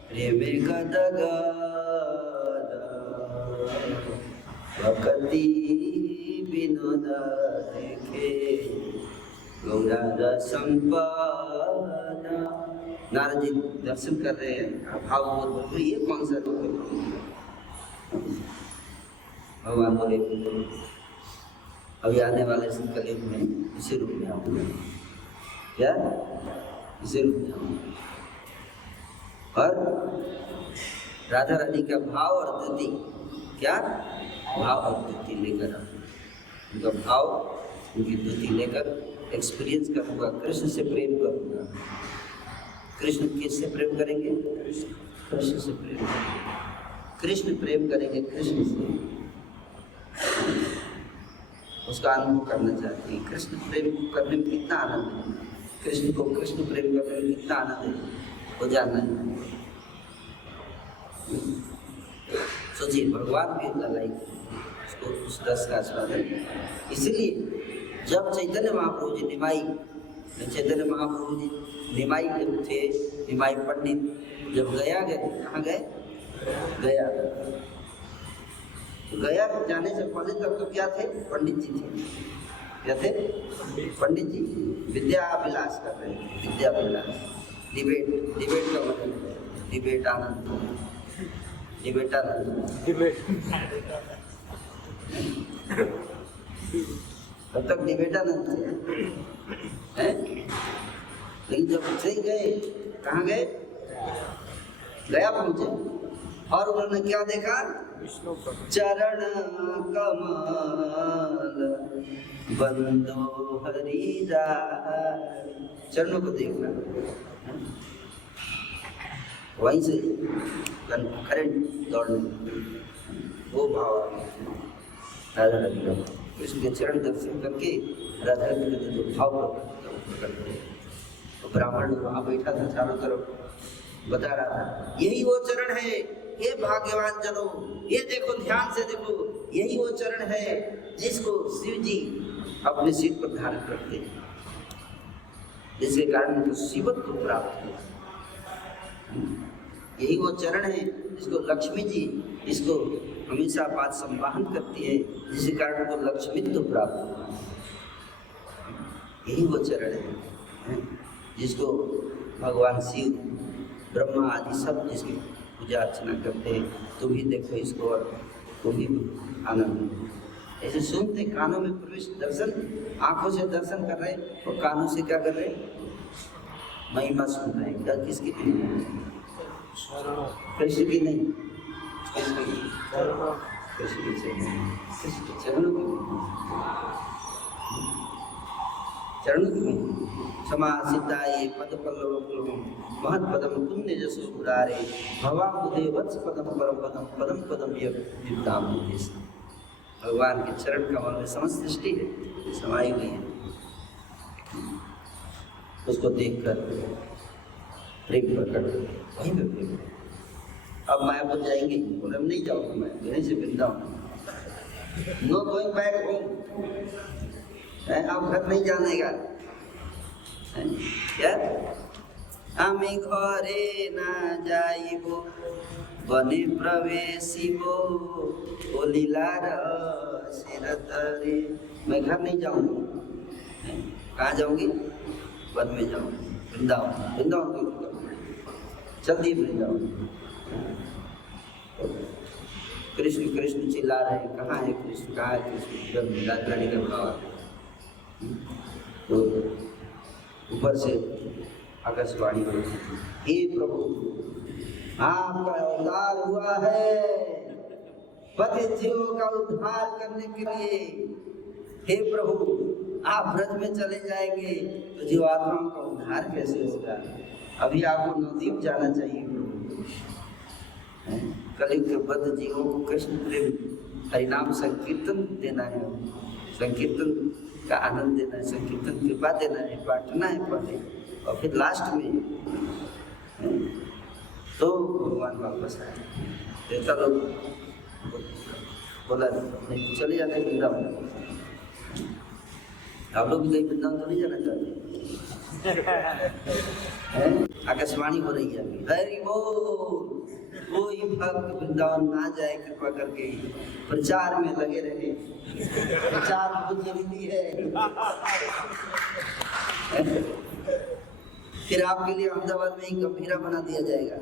प्रेम गदगद भक्ति विनोद देखे गौरा संपन्न। नारद जी दर्शन कर रहे हैं, भाव ये कौन सा रूप है? भगवान बोले अभी आने वाले कलयुग में इसी रूप में आऊंगा, क्या इसी रूप में आऊंगा। और राधा रानी का भाव और द्युति, क्या भाव और द्युति लेकर उनका भाव उनकी द्युति लेकर एक्सपीरियंस करूँगा, कृष्ण से प्रेम करूँगा। कृष्ण किससे प्रेम करेंगे? कृष्ण से प्रेम करेंगे, कृष्ण प्रेम करेंगे कृष्ण से, उसका अनुभव करना चाहते हैं। कृष्ण प्रेम करने में कितना आनंद है, कृष्ण को कृष्ण प्रेम करने में कितना आनंद है, वो जानना है। सोचिए भगवान भी लगाई उसको उस रस का आस्वादन। इसलिए जब चैतन्य महाप्रभु जी निमाई जब थे, निमाई पंडित जब गया गए, कहाँ गए? गया। तो गया जाने से पहले तक तो क्या थे? पंडित जी थे। क्या थे? पंडित जी विद्याभिलाष कर रहे थे, विद्याभिलाष। डिबेट का मतलब डिबेट आनंद, तब तक डिबेटानंद थे, हैं? लेकिन जब से गए, कहाँ गए? गया पहुंचे और उन्होंने क्या देखा? चरण कमल बंदो हरिदा, चरणों को देखना, वहीं से करंट दौड़ने, वो भाव राधा रानी का। कृष्ण के चरण दर्शन करके राधा रानी का जो भाव प्रकट हुए, तो ब्राह्मण वहाँ बैठा था चारों तरफ बता रहा था, यही वो चरण है, ये भाग्यवान जनों, ये देखो ध्यान से देखो, यही वो चरण है जिसको शिव जी अपने सिर पर धारण करते हैं, जिसके कारण उनको शिवत्व प्राप्त हुआ। यही वो चरण है जिसको लक्ष्मी जी इसको हमेशा बात संवाहन करती है, जिसके कारण उनको लक्ष्मीत्व प्राप्त हुआ। यही वो चरण है जिसको भगवान शिव, ब्रह्मा आदि सब जिसकी पूजा अर्चना करते हैं, तुम ही देखो इसको और तुम ही आनंद। ऐसे सुनते कानों में प्रवेश, दर्शन, आंखों से दर्शन कर रहे और कानों से क्या कर रहे, महिमा सुन रहे हैं। क्या किसकी? कृष्ण की नहीं, कृष्ण की चरणों की क्षमा सिद्धाये पद पल्लव महत पदम पुण्य जसो मुरारे भवाबुदे वत्स पदम परम पदम पदम पदम विद्याम। भगवान के चरण कमल में समस्त सृष्टि है समाई हुई है। उसको देखकर प्रेम प्रकट, वहीं पे प्रेम। अब मायापुर जाएंगे, बोले नहीं जाऊँगा मैं, यहीं से Vrindavan, no going back home, अब घर नहीं जाने का। क्या আমি ঘরে না যাইব বনে প্রবেশিব বলিলার শিরতরে। मैं घर नहीं जाऊंगी। कहाँ जाऊंगी? वन में जाऊंगी, वृंदावन। वृंदावन को चल दिए वृंदावन। कृष्ण कृष्ण चिल्ला रहे हैं, कहाँ है कृष्ण, कहाँ है कृष्ण? रानी का भाव। तो ऊपर से आकाशवाणी हो, हे प्रभु आपका अवतार हुआ है पतित जीवों का उद्धार करने के लिए। हे प्रभु आप ब्रज में चले जाएंगे तो जीवात्माओं का उद्धार कैसे होगा? अभी आपको नवद्वीप जाना चाहिए प्रभु। कलयुग के बद्ध जीवों को कृष्ण प्रेम हरिनाम संकीर्तन देना है, संकीर्तन का आनंद देना है, संकीर्तन कृपा देना है, बांटना है पहले, और फिर लास्ट में तो भगवान वापस आए। देवता लोग बोला नहीं चले जाते वृंदावन। आप लोग भी कहीं वृंदावन तो नहीं जाना चाहते? आकाशवाणी हो रही है अभी, हरि बोल। कोई भक्त वृंदावन ना जाए, कृपा करके प्रचार में लगे रहे। प्रचार बहुत जरूरी है। फिर आपके लिए अहमदाबाद में एक गंभीरा बना दिया जाएगा,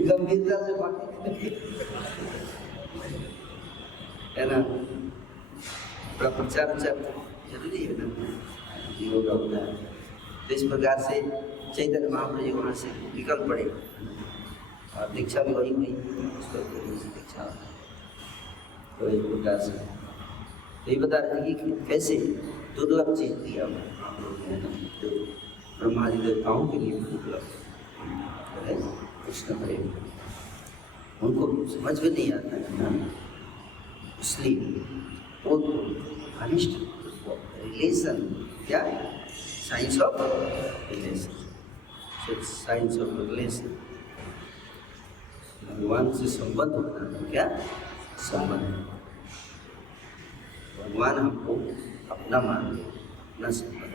गंभीरता से बाकी है ना। थोड़ा प्रचार जरूरी है ना, योगा होता है। तो इस प्रकार से चैतन्य महाप्रभु जी वहाँ से निकल पड़े और दीक्षा भी वही हुई, दीक्षा तो इस प्रकार से। तो ये बता रहे कि कैसे दुर्लभ चीज दिया तो ब्रह्मादि देवताओं के लिए दुर्लभ है कृष्ण प्रेम। उनको समझ में नहीं आता है, इसलिए वो अनिष्ट रिलेशन, क्या science of relation, science of relation, भगवान से संबंध होना। क्या संबंध? भगवान हमको अपना मान ले, अपना संबंध,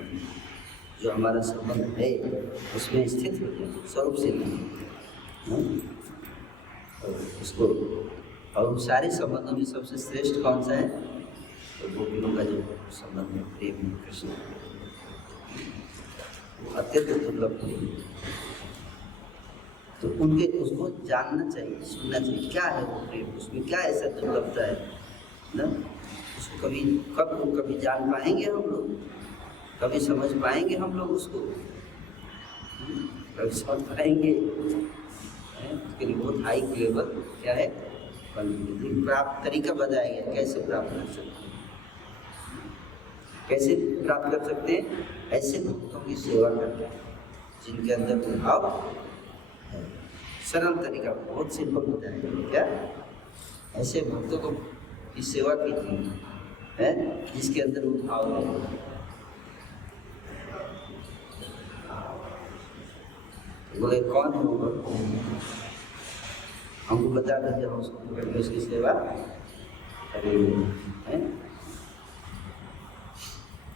जो हमारा संबंध है उसमें स्थित हो जाए, स्वरूप से नहीं। और उसको, और सारे संबंधों में सबसे श्रेष्ठ कौन सा है? तो गोपियों का जो संबंध है, प्रेम कृष्ण, वो अत्यंत दुर्लभ है। तो उनके उसको जानना चाहिए, सुनना चाहिए, क्या है वो प्रेम, उसमें क्या ऐसा दुर्लभता है ना। उसको कभी जान पाएंगे हम लोग, कभी समझ पाएंगे हम लोग उसको, कभी समझ पाएंगे। उसके लिए बहुत हाई लेवल क्या है, प्राप्त तरीका बताया, कैसे प्राप्त कर सकते हैं। कैसे प्राप्त कर सकते हैं? ऐसे भक्तों की सेवा करके, जिनके अंदर भाव है। सरल तरीका, बहुत सिंपल बताया। क्या? ऐसे भक्तों को की सेवा कीजिए है जिसके अंदर वो भाव है। बोले कौन है वो भक्त? हमको बता दीजिए, हम उसको उसकी सेवा करेंगे।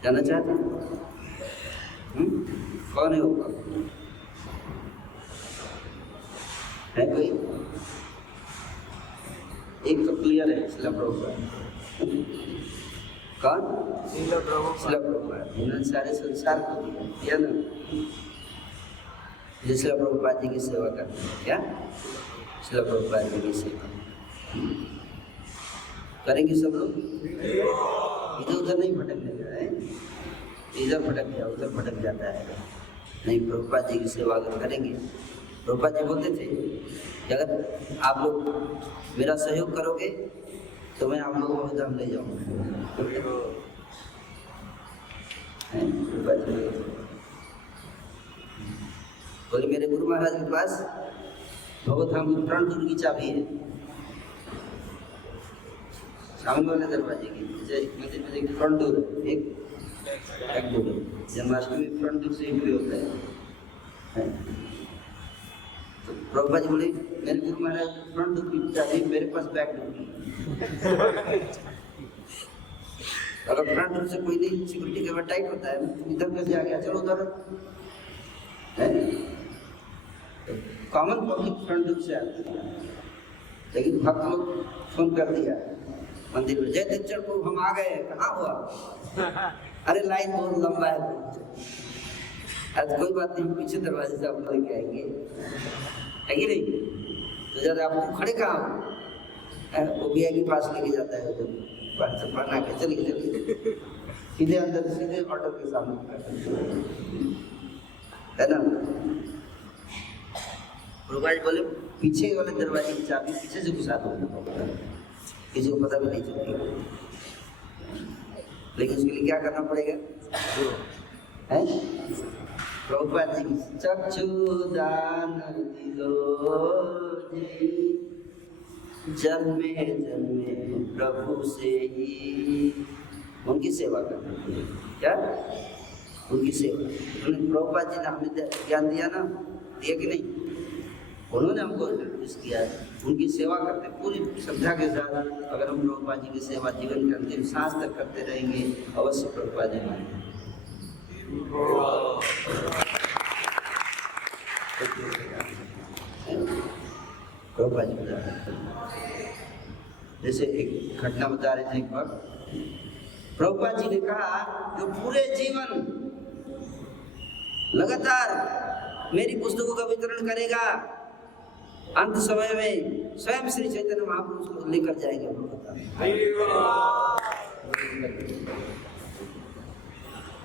जानना चाहते हैं कौन है वो भक्त? है कोई? एक तो क्लियर है, शिला प्रभुपाद। कौन? शिला प्रभुपाद। इन्होंने सारे संसार को दिया ना। श्रील प्रभुपाद जी की सेवा करते हैं। क्या? श्रील प्रभुपाद जी की सेवा करेंगे सब लोग? इधर उधर नहीं भटकने जा रहे हैं, इधर भटक गया उधर भटक जाता है। नहीं, प्रभुपाद जी की सेवा अगर करेंगे, प्रभुपाद जी बोलते थे कि अगर आप लोग मेरा सहयोग करोगे तो मैं आप लोगों को धाम ले जाऊंगा। बोले मेरे गुरु महाराज के पास भगवत धाम की फ्रंट डोर की चाबी है, सामने वाले दरवाजे की। मंदिर में देखिए फ्रंट डोर एक डोर, जन्माष्टमी फ्रंट डोर से एंट्री होता है। तो प्रभुपाद जी बोले मेरे गुरु महाराज फ्रंट डोर की चाबी, मेरे पास बैक डोर की। अगर फ्रंट डोर से कोई नहीं, सिक्योरिटी कैमरा टाइट होता है, इधर कैसे आ गया, चलो उधर। कॉमन पब्लिक फ्रंट डोर से आती है, लेकिन भक्त लोग फोन कर दिया मंदिर में, जय दीक्षण को हम आ गए। कहाँ हुआ? अरे लाइन बहुत लंबा है। आज कोई बात नहीं, पीछे दरवाजे से आप लेके आएंगे, है कि नहीं? तो जब आप खड़े कहाँ हो, वो भी के पास लेके जाता है, तो पढ़ना के चलिए सीधे अंदर, सीधे ऑर्डर के सामने है ना। प्रभुपाद बोले पीछे वाले दरवाजे की चाबी पीछे से घुसा दो, किसी को पता भी नहीं चलेगा। लेकिन उसके लिए क्या करना पड़ेगा? है प्रभुपाद जी की चक्षुदान दिलो जी, जन्मे जन्मे प्रभु से ही उनकी सेवा करना। क्या? उनकी सेवा। प्रभुपाद जी ने हमें ज्ञान दिया ना, दिया कि नहीं? उन्होंने हमको इंट्रोड्यूस किया है, उनकी सेवा करते पूरी श्रद्धा के साथ। अगर हम प्रभुपाद जी की सेवा जीवन के अंतिम सांस तक करते रहेंगे, अवश्य प्रभुपाद जी मानेंगे। प्रभुपाद जी बता रहे, जैसे एक घटना बता रहे थे एक बार, प्रभुपाद जी ने कहा जो पूरे जीवन लगातार मेरी पुस्तकों का वितरण करेगा, अंत समय में स्वयं श्री चैतन्य महापुरुष को लेकर जाएंगे।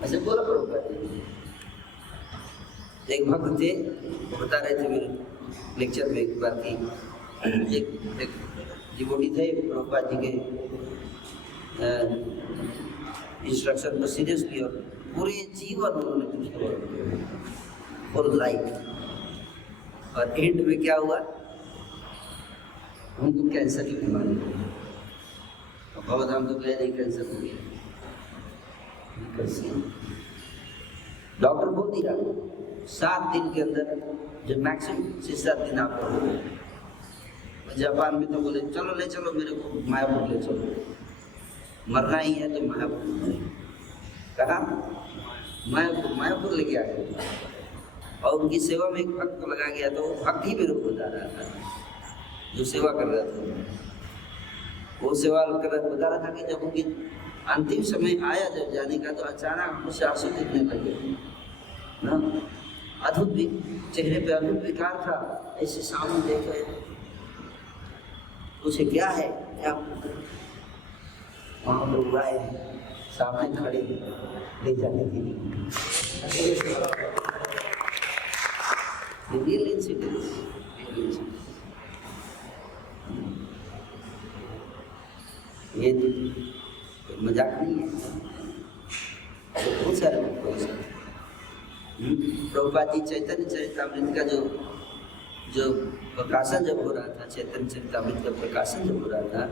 ऐसे बोला प्रभुपाद जी। एक भक्त थे, वो बता रहे थे मेरे लेक्चर में एक बार की, एक डिवोटी थे, प्रभुपाद जी के इंस्ट्रक्शन पर सीरियसली और पूरे जीवन उन्होंने फुल लाइफ, और एंड में क्या हुआ, उनको कैंसर की बीमारी हुई। भगवत धाम तो गए नहीं, कैंसर हो गया। डॉक्टर बोल दिया 7 दिन के अंदर, जो मैक्सिमम 6-7 दिन आप रहोगे। जापान में तो बोले चलो ले चलो मेरे को मायापुर ले चलो, मरना ही है तो मायापुर। कहा मायापुर लेके आ गए, और उनकी सेवा में एक भक्त को लगा गया, तो वो भक्त ही मेरे को बता रहा था, जो सेवा कर रहा था। वो सेवा कर रहा बता रहा था कि जब उनकी अंतिम समय आया जब जाने का, तो अचानक मुझसे आंसू गिरने लगे ना। अद्भुत भी चेहरे पे अद्भुत विकार था, ऐसे सामने देख रहे, पूछे क्या है, क्या? वहाँ पर आए सामने खड़े ले जाने के लिए। रियल इंसिडेंस, ये मजाक नहीं है, बहुत सारे प्रभुपाद जी चैतन्य चरितामृत का जो प्रकाशन जब हो रहा था, चैतन्य चरितामृत का प्रकाशन जब हो रहा था,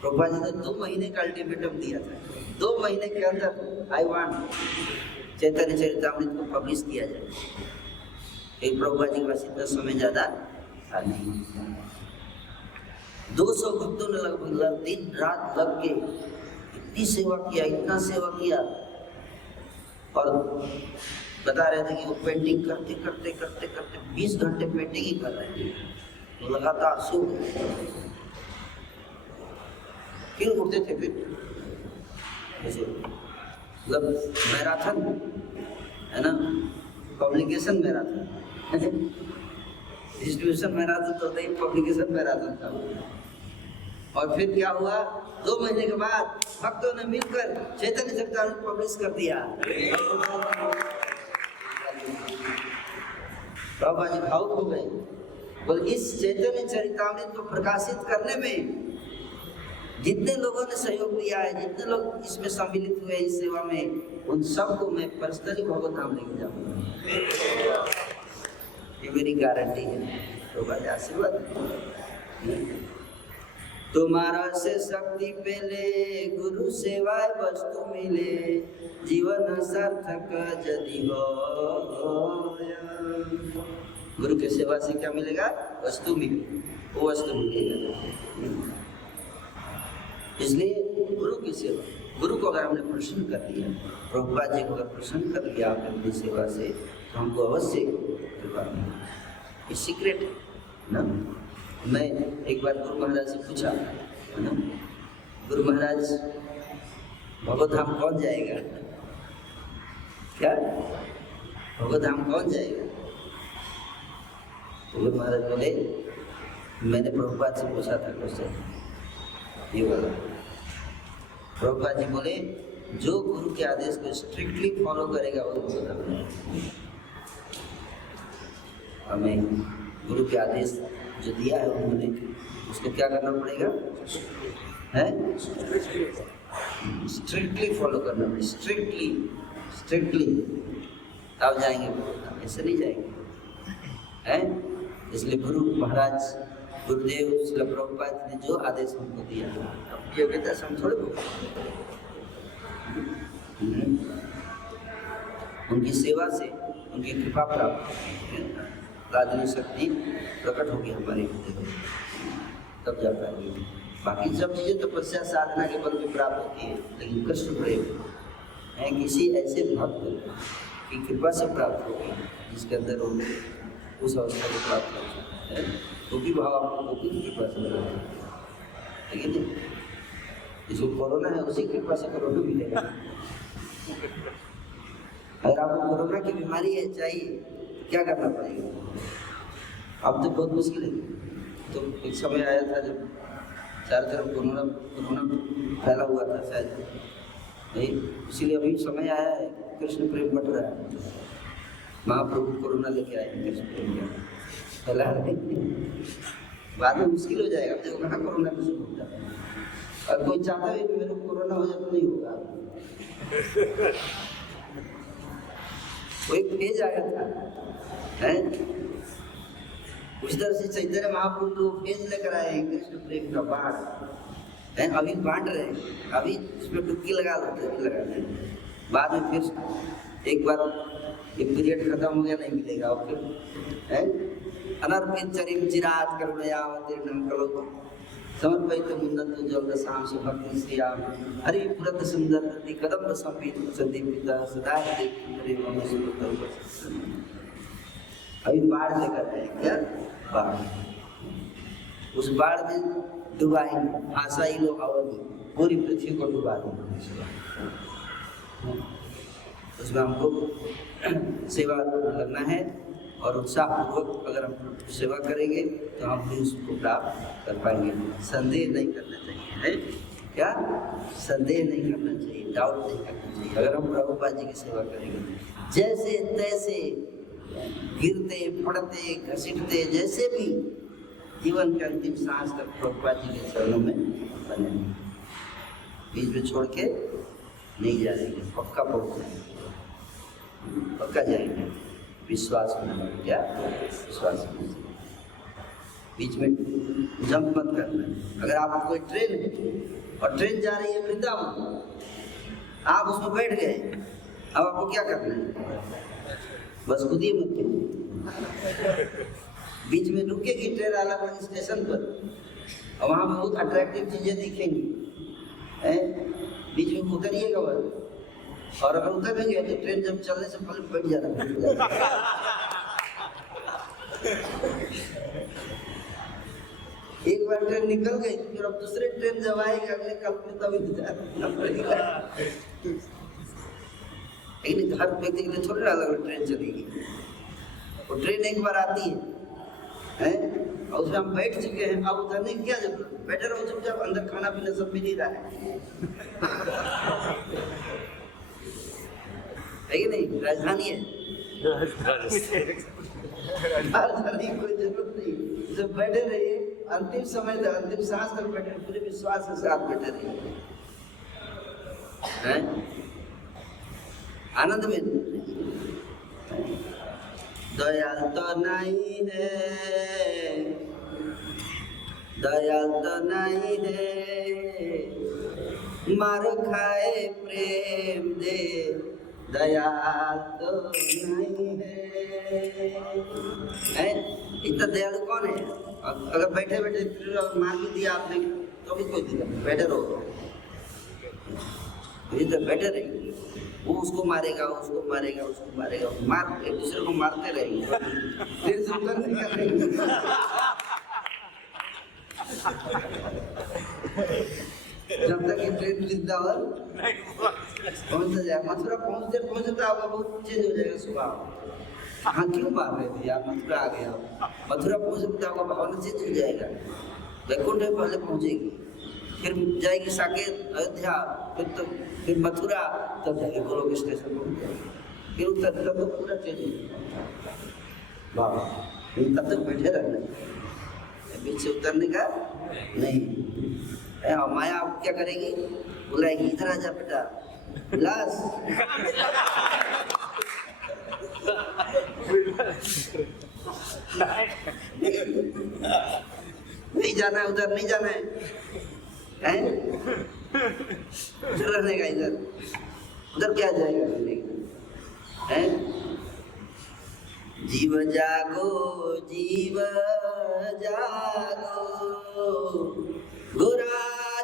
प्रभुपाद जी ने 2 महीने का अल्टीमेटम दिया था। 2 महीने के अंदर आई वांट चैतन्य चरितामृत को पब्लिश किया जाए। एक प्रभुपाद जी के पास इतना समय ज़्यादा था नहीं। 200 भक्तों ने लगभग दिन रात लग के इतनी सेवा किया, इतना सेवा किया, और बता रहे थे कि वो पेंटिंग करते करते करते करते 20 घंटे पेंटिंग ही कर रहे थे, तो लगातार सो फिर उठते थे, फिर जैसे मतलब मैराथन है ना, पब्लिकेशन मैराथन, डिस्ट्रीब्यूशन मैराथन तो होता ही, पब्लिकेशन मैराथन था। और फिर क्या हुआ, 2 महीने के बाद भक्तों ने मिलकर चैतन्य चरितामृत पब्लिश कर दिया। प्रभुपाद जी भावुक हो गए, बोले इस चैतन्य चरितामृत को प्रकाशित करने में जितने लोगों ने सहयोग दिया है, जितने लोग इसमें सम्मिलित हुए इस सेवा में, उन सबको मैं पर्सनली भगवत धाम लेके जाऊंगा, ये मेरी गारंटी है। तो भाई आशीर्वाद तुम्हारा से शक्ति पेले, गुरु सेवाय वस्तु मिले, जीवन सार्थक यदि हो। गुरु के सेवा से क्या मिलेगा, वस्तु मिले, वो वस्तु मिलेगा। इसलिए गुरु की सेवा, गुरु को अगर हमने प्रसन्न कर दिया, प्रभुपाद जी को अगर प्रसन्न कर दिया आपने अपनी सेवा से, तो हमको अवश्य कृपा मिलेगी। ये सीक्रेट है ना। मैं एक बार गुरु महाराज से पूछा है ना, गुरु महाराज भगवत धाम कौन जाएगा, क्या भगवत धाम कौन जाएगा? तो गुरु महाराज बोले, मैंने प्रभुपाद से पूछा था क्वेश्चन ये वाला। प्रभुपाद जी बोले, जो गुरु के आदेश को स्ट्रिक्टली फॉलो करेगा वो भगवत धाम जाएगा। हमें गुरु के आदेश जो दिया है उन्होंने, उसको क्या करना पड़ेगा, है स्ट्रिक्टली फॉलो करना पड़ेगा, स्ट्रिक्टली तब जाएंगे, ऐसे नहीं जाएंगे, है। इसलिए गुरु महाराज गुरुदेव श्री प्रभुपाद ने जो आदेश हमको दिया, योग्यता से हम थोड़े उनकी सेवा से उनकी कृपा प्राप्त, राजनी शक्ति प्रकट होगी हमारे हृदय में, तब जा पाएंगे। बाकी सब चीज़ें तपस्या साधना के बल में प्राप्त होती है, लेकिन कृष्ण प्रेम है किसी ऐसे भक्त की कृपा से प्राप्त होगी जिसके अंदर वो उस अवस्था को प्राप्त हो सकता है। वो भी भाव आपको वो भी कृपा से मिलेगा, ठीक है। जिसको कोरोना है उसी कृपा से कोरोना मिलेगा। अगर आपको कोरोना की बीमारी है चाहिए, क्या करना पड़ेगा? अब तो बहुत मुश्किल है। तो एक समय आया था जब चारों तरफ कोरोना फैला हुआ था शायद, नहीं, इसीलिए अभी समय आया है कृष्ण प्रेम बढ़ रहा है। महाप्रभु कोरोना लेके आए, कृष्ण प्रेम का फैला है। बाद में मुश्किल हो जाएगा, देखो कहाँ कोरोना किसी को होता है। और कोई चाहता है कि मेरे को कोरोना हो जाए तो नहीं होगा। वो एक फेज आया था, है उस तरह से चैतन्य महाप्रभु तो फेज लेकर आए हैं कृष्ण प्रेम का बाढ़ है, अभी बांट रहे हैं, अभी इसमें डुबकी लगा रहे हैं। बाद में फिर एक बार ये पीरियड खत्म हो गया, नहीं मिलेगा। और फिर है अनर्पित चरिम चिरात करुणयावतीर्णं कलो समर्पयित मुन्दन्तु जलदशां सुभक्ति श्रियाम हरि पुरत सुंदर कदम संपीत संदीपिता सदा देव मम सुरत। अभी बाढ़ लेकर आए, क्या बाढ़, उस बाढ़ में डुबाएंगे, आशाई लोग अवधि पूरी पृथ्वी को डुबा देंगे। उसमें हमको सेवा करना है और उत्साहपूर्वक अगर हम सेवा करेंगे तो हम भी उसको प्राप्त कर पाएंगे। संदेह नहीं करना चाहिए, है क्या, संदेह नहीं करना चाहिए, डाउट नहीं करना चाहिए। अगर हम प्रभुपाद जी की सेवा करेंगे, जैसे तैसे गिरते पड़ते घसीटते जैसे भी जीवन के अंतिम सांस तक प्रभुपाद जी के चरणों में बने, बीच में छोड़ के नहीं जाएंगे, पक्का पहुँचेंगे, पक्का जाएंगे। विश्वास में क्या, विश्वास में बीच में जंप मत करना। अगर आप कोई ट्रेन है और ट्रेन जा रही है वृंदावन, आप उसमें बैठ गए, अब आपको क्या करना है, बस कूदिए मत। बीच में रुकेगी ट्रेन अलग अलग स्टेशन पर और वहाँ बहुत अट्रैक्टिव चीज़ें दिखेंगी, बीच में उतरिएगा बस। और अगर उतरेंगे तो ट्रेन जब चलने से पहले बैठ जाना। एक बार ट्रेन निकल गई फिर अब दूसरे ट्रेन जब आएगी अगले कल में तब इंतजार करना पड़ेगा। लेकिन हर व्यक्ति के लिए थोड़ी अलग अलग ट्रेन चलेगी, वो ट्रेन एक बार आती है और उसमें हम बैठ चुके हैं, अब उतरने की क्या जरूरत है? बैठे रहो चुपचाप, अंदर खाना पीना सब मिल ही रहा है कि नहीं? राजधानी है, राजधानी कोई जरूरत नहीं, जब बैठे रहिए अंतिम समय तक, अंतिम सांस तक बैठे, पूरे विश्वास के साथ बैठे रहिए, आनंद में। दयाल तो नहीं है, दयाल तो नहीं है, मार खाए प्रेम दे, दयाल तो नहीं है। इतना दयालु कौन है? अगर बैठे बैठे मार भी दिया आपने तो भी कोई दिक्कत नहीं, बैठे रहो, इधर बैठे रहिए। वो उसको मारेगा, उसको मारेगा, उसको मारेगा, मार एक दूसरे को मारते रहेंगे, फिर से उतर नहीं करेंगे। जब तक ये ट्रेन वृंदावन पहुंच जाए, मथुरा पहुंचते पहुंचते आपका बहुत चेंज हो जाएगा स्वभाव। हाँ क्यों मार रहे थे आप? मथुरा आ गया, मथुरा पहुंचते आपका भावना चेंज हो जाएगा। वैकुंठ पहले पहुंचेगी, फिर जाएगी साकेत, अयोध्या, फिर मथुरा, तब जाके गोलोक स्टेशन पहुंच जाएगी, फिर उतर, तब तो पूरा चेंज हो जाएगा। वाह, तब तक बैठे रहना, बीच से उतरने का नहीं। माया आप क्या करेगी? बुलाएगी, इधर आ जा बेटा, विलास नहीं जाना है, उधर नहीं जाना है, रहने का इधर, उधर क्या जाएगा? जीव जागो, जीव जागो, गोरा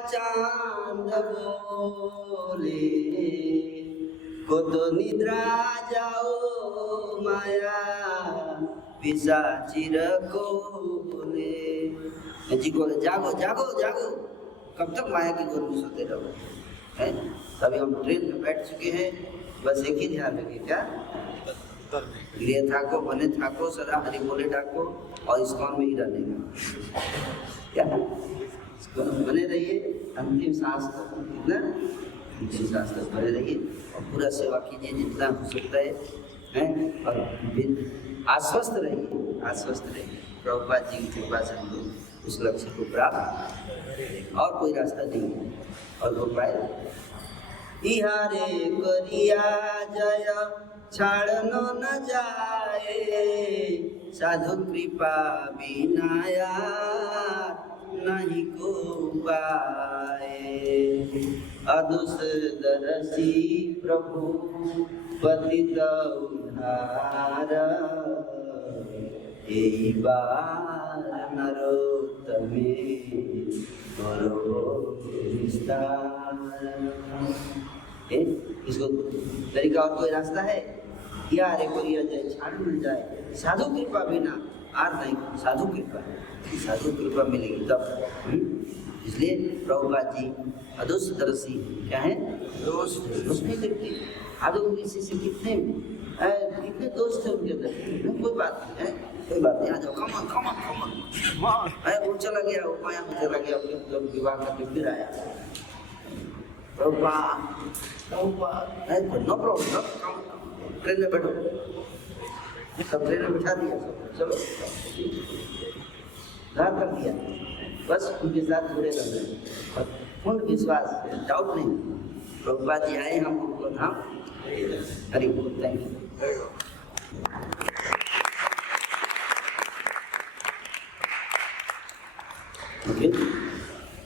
चांद बोले, को तो निद्रा जाओ माया पिशाचिर को बोले। जी बोले जागो जागो जागो, कब तक माया की गोद में सोते रहो? हैं? तभी हम ट्रेन में बैठ चुके हैं, बस एक ही ध्यान रखिए, क्या? गृह थाको, बने थाको, सदा हरि बोले डाको, और इस्कॉन में ही रहने का, क्या? बने रहिए अंतिम सांस तक, कितना? अंतिम सांस तक बने रहिए और पूरा सेवा कीजिए जितना हो सकता है, और आश्वस्त रहिए, आश्वस्त रहिए। प्रभुपाद जी की कृपा से हम लोग उस लक्ष्य को प्राप्त, और कोई रास्ता नहीं है और हो पाए। इहारे करिया जय छाड़नो न जाए, साधु कृपा बिनाया नहीं को पाए। अदुस दरसी प्रभु पतित उद्धार, यही बार नरोत्तमे करो विस्तार। इसको तरीका और कोई रास्ता है? या अरे कोई जाए छाड़ मिल जाए, साधु कृपा बिना आर नहीं, साधु कृपा, साधु कृपा मिलेगी तब। इसलिए प्रभुपाद जी अदोषदर्शी क्या है? दोष नहीं देखते। आदि से कितने दोष थे उनके अंदर, कोई बात नहीं है, कोई बात नहीं, आ जाओ, कमन कमन कमन। वो चला गया, वो माया में चला गया, जब विवाह करके फिर आया, नो प्रॉब्लम, ट्रेन में बैठो, सब ट्रेन में बिठा दिया, चलो धार कर दिया, बस उनके साथ जुड़े रहना है और पूर्ण विश्वास, डाउट नहीं। प्रभुपाद जी आए हम उनको धाम, हरि बोल, थैंक यू। ओके,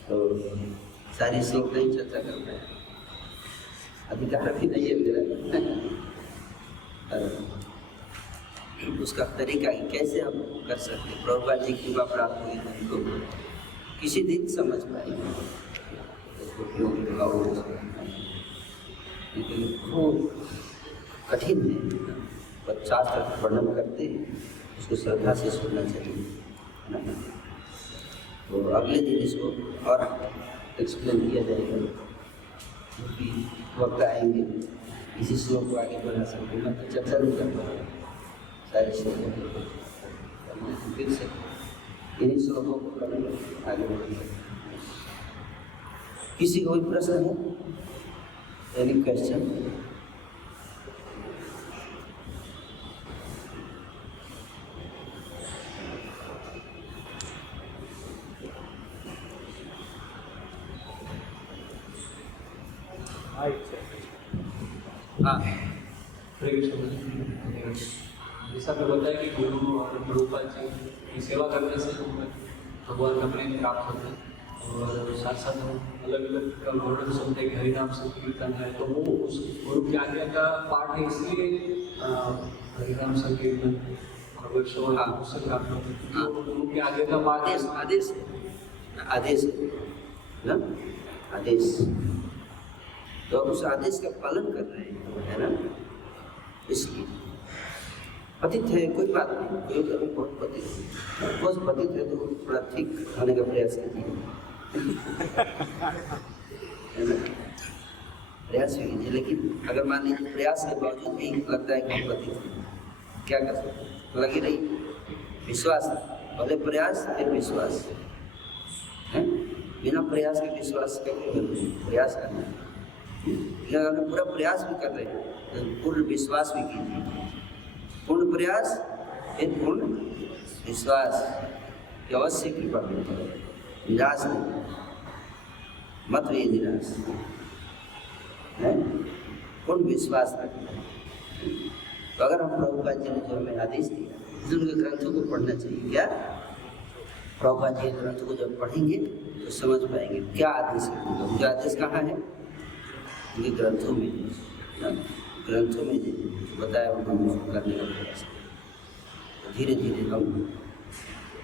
तो सारी श्लोक नहीं चर्चा कर पाए, अधिकार भी नहीं है मेरा। उसका तरीका कैसे हम कर सकते, प्रभुपाद जी की कृपा प्राप्त हुई तो हमको किसी दिन समझ पाएंगे उसको क्यों लेकिन खूब कठिन है। बच्चा तक वर्णन करते हैं, उसको श्रद्धा से सुनना चाहिए, है ना? तो अगले दिन इसको और एक्सप्लेन किया जाएगा, क्योंकि वक्त आएंगे इसी श्लोक को आगे बढ़ा सकते, मैं तो चर्चा नहीं कर पाऊँगा। सारे श्लोकों को फिर से इन्हीं श्लोकों को पढ़ेंगे, आगे बढ़ेंगे। किसी को कोई प्रश्न है? Any question? हाँ, जैसा आपने बताया कि गुरु और प्रभुपाद जी की सेवा करने से भगवान का प्रेम प्राप्त होता है और साथ साथ हम अलग अलग का वर्णन सुनते हैं कि हरिनाम संकीर्तन है, तो वो उस गुरु की आज्ञा का पाठ है, इसलिए हरिनाम संकीर्तन और वैष्णव उससे प्राप्त होते हैं। तो गुरु की आज्ञा का पाठ आदेश आदेश आदेश ना, आदेश, तो उस आदेश का पालन कर रहे हैं, है ना। इसलिए पतित है कोई बात नहीं, कोई कभी बहुत पतित है तो थोड़ा ठीक होने का प्रयास कीजिए, है ना, प्रयास भी कीजिए। लेकिन अगर मान लीजिए प्रयास के बावजूद भी लगता है कि हम पतित हैं, क्या कर सकते हैं? लगी रही विश्वास, पहले प्रयास फिर विश्वास है। बिना प्रयास के विश्वास का प्रयास करना है। अगर पूरा प्रयास भी कर रहे हैं तो पूर्ण विश्वास भी कीजिए। पूर्ण प्रयास फिर पूर्ण विश्वास की अवश्य कृपा मिलती है। निराश नहीं, मत रहिए निराश, है पूर्ण विश्वास रखें। तो अगर हम प्रभुपाद जी ने जो हमें आदेश दिया, उनके ग्रंथों को पढ़ना चाहिए। क्या प्रभुपाद जी के ग्रंथों को जब पढ़ेंगे तो समझ पाएंगे क्या आदेश है। उनका आदेश कहाँ है? उनके ग्रंथों में, ग्रंथों में बताया उन्होंने करने का प्रयास। धीरे धीरे हम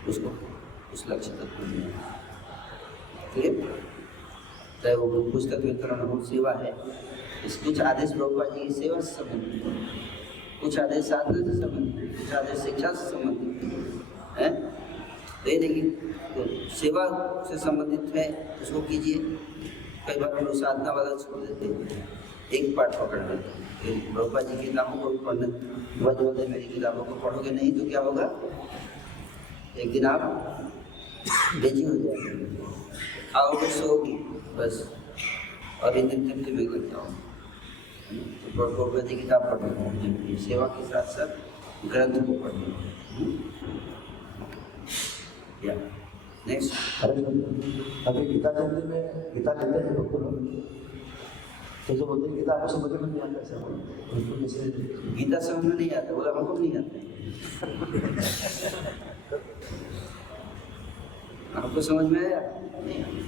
उसको उस लक्ष्य तक पहुँचेंगे। ठीक है, चाहे वो पुस्तक वितरण हो, सेवा है, इस कुछ आदेश प्रभुपाद जी की सेवा से संबंधित है, कुछ आदेश साधना से संबंधित है, कुछ आदेश शिक्षा से संबंधित है। तो ये देखिए, तो सेवा से संबंधित है उसको कीजिए। कई बार हम लोग साधना वाला छोड़ देते हैं, एक पाठ पकड़ लेते हैं। प्रभुपाद जी की किताबों को भी पढ़ने बोलते, मेरी किताबों को पढ़ोगे नहीं तो क्या होगा? एक दिन आप बेची हो जाएंगे, आओगे सोओगे बस, और इन दिन में लग जाओगे। तो प्रभुपाद जी की किताब पढ़ना जरूरी, सेवा के साथ साथ ग्रंथ को पढ़ना। या नेक्स्ट, अभी गीता चलने में गीता चलते हैं भक्त लोग, तो जो बोलते हैं गीता आपको समझ में नहीं आता, ऐसा गीता समझ में नहीं आता, बोला हमको नहीं आता। आपको समझ में आया? नहीं आता।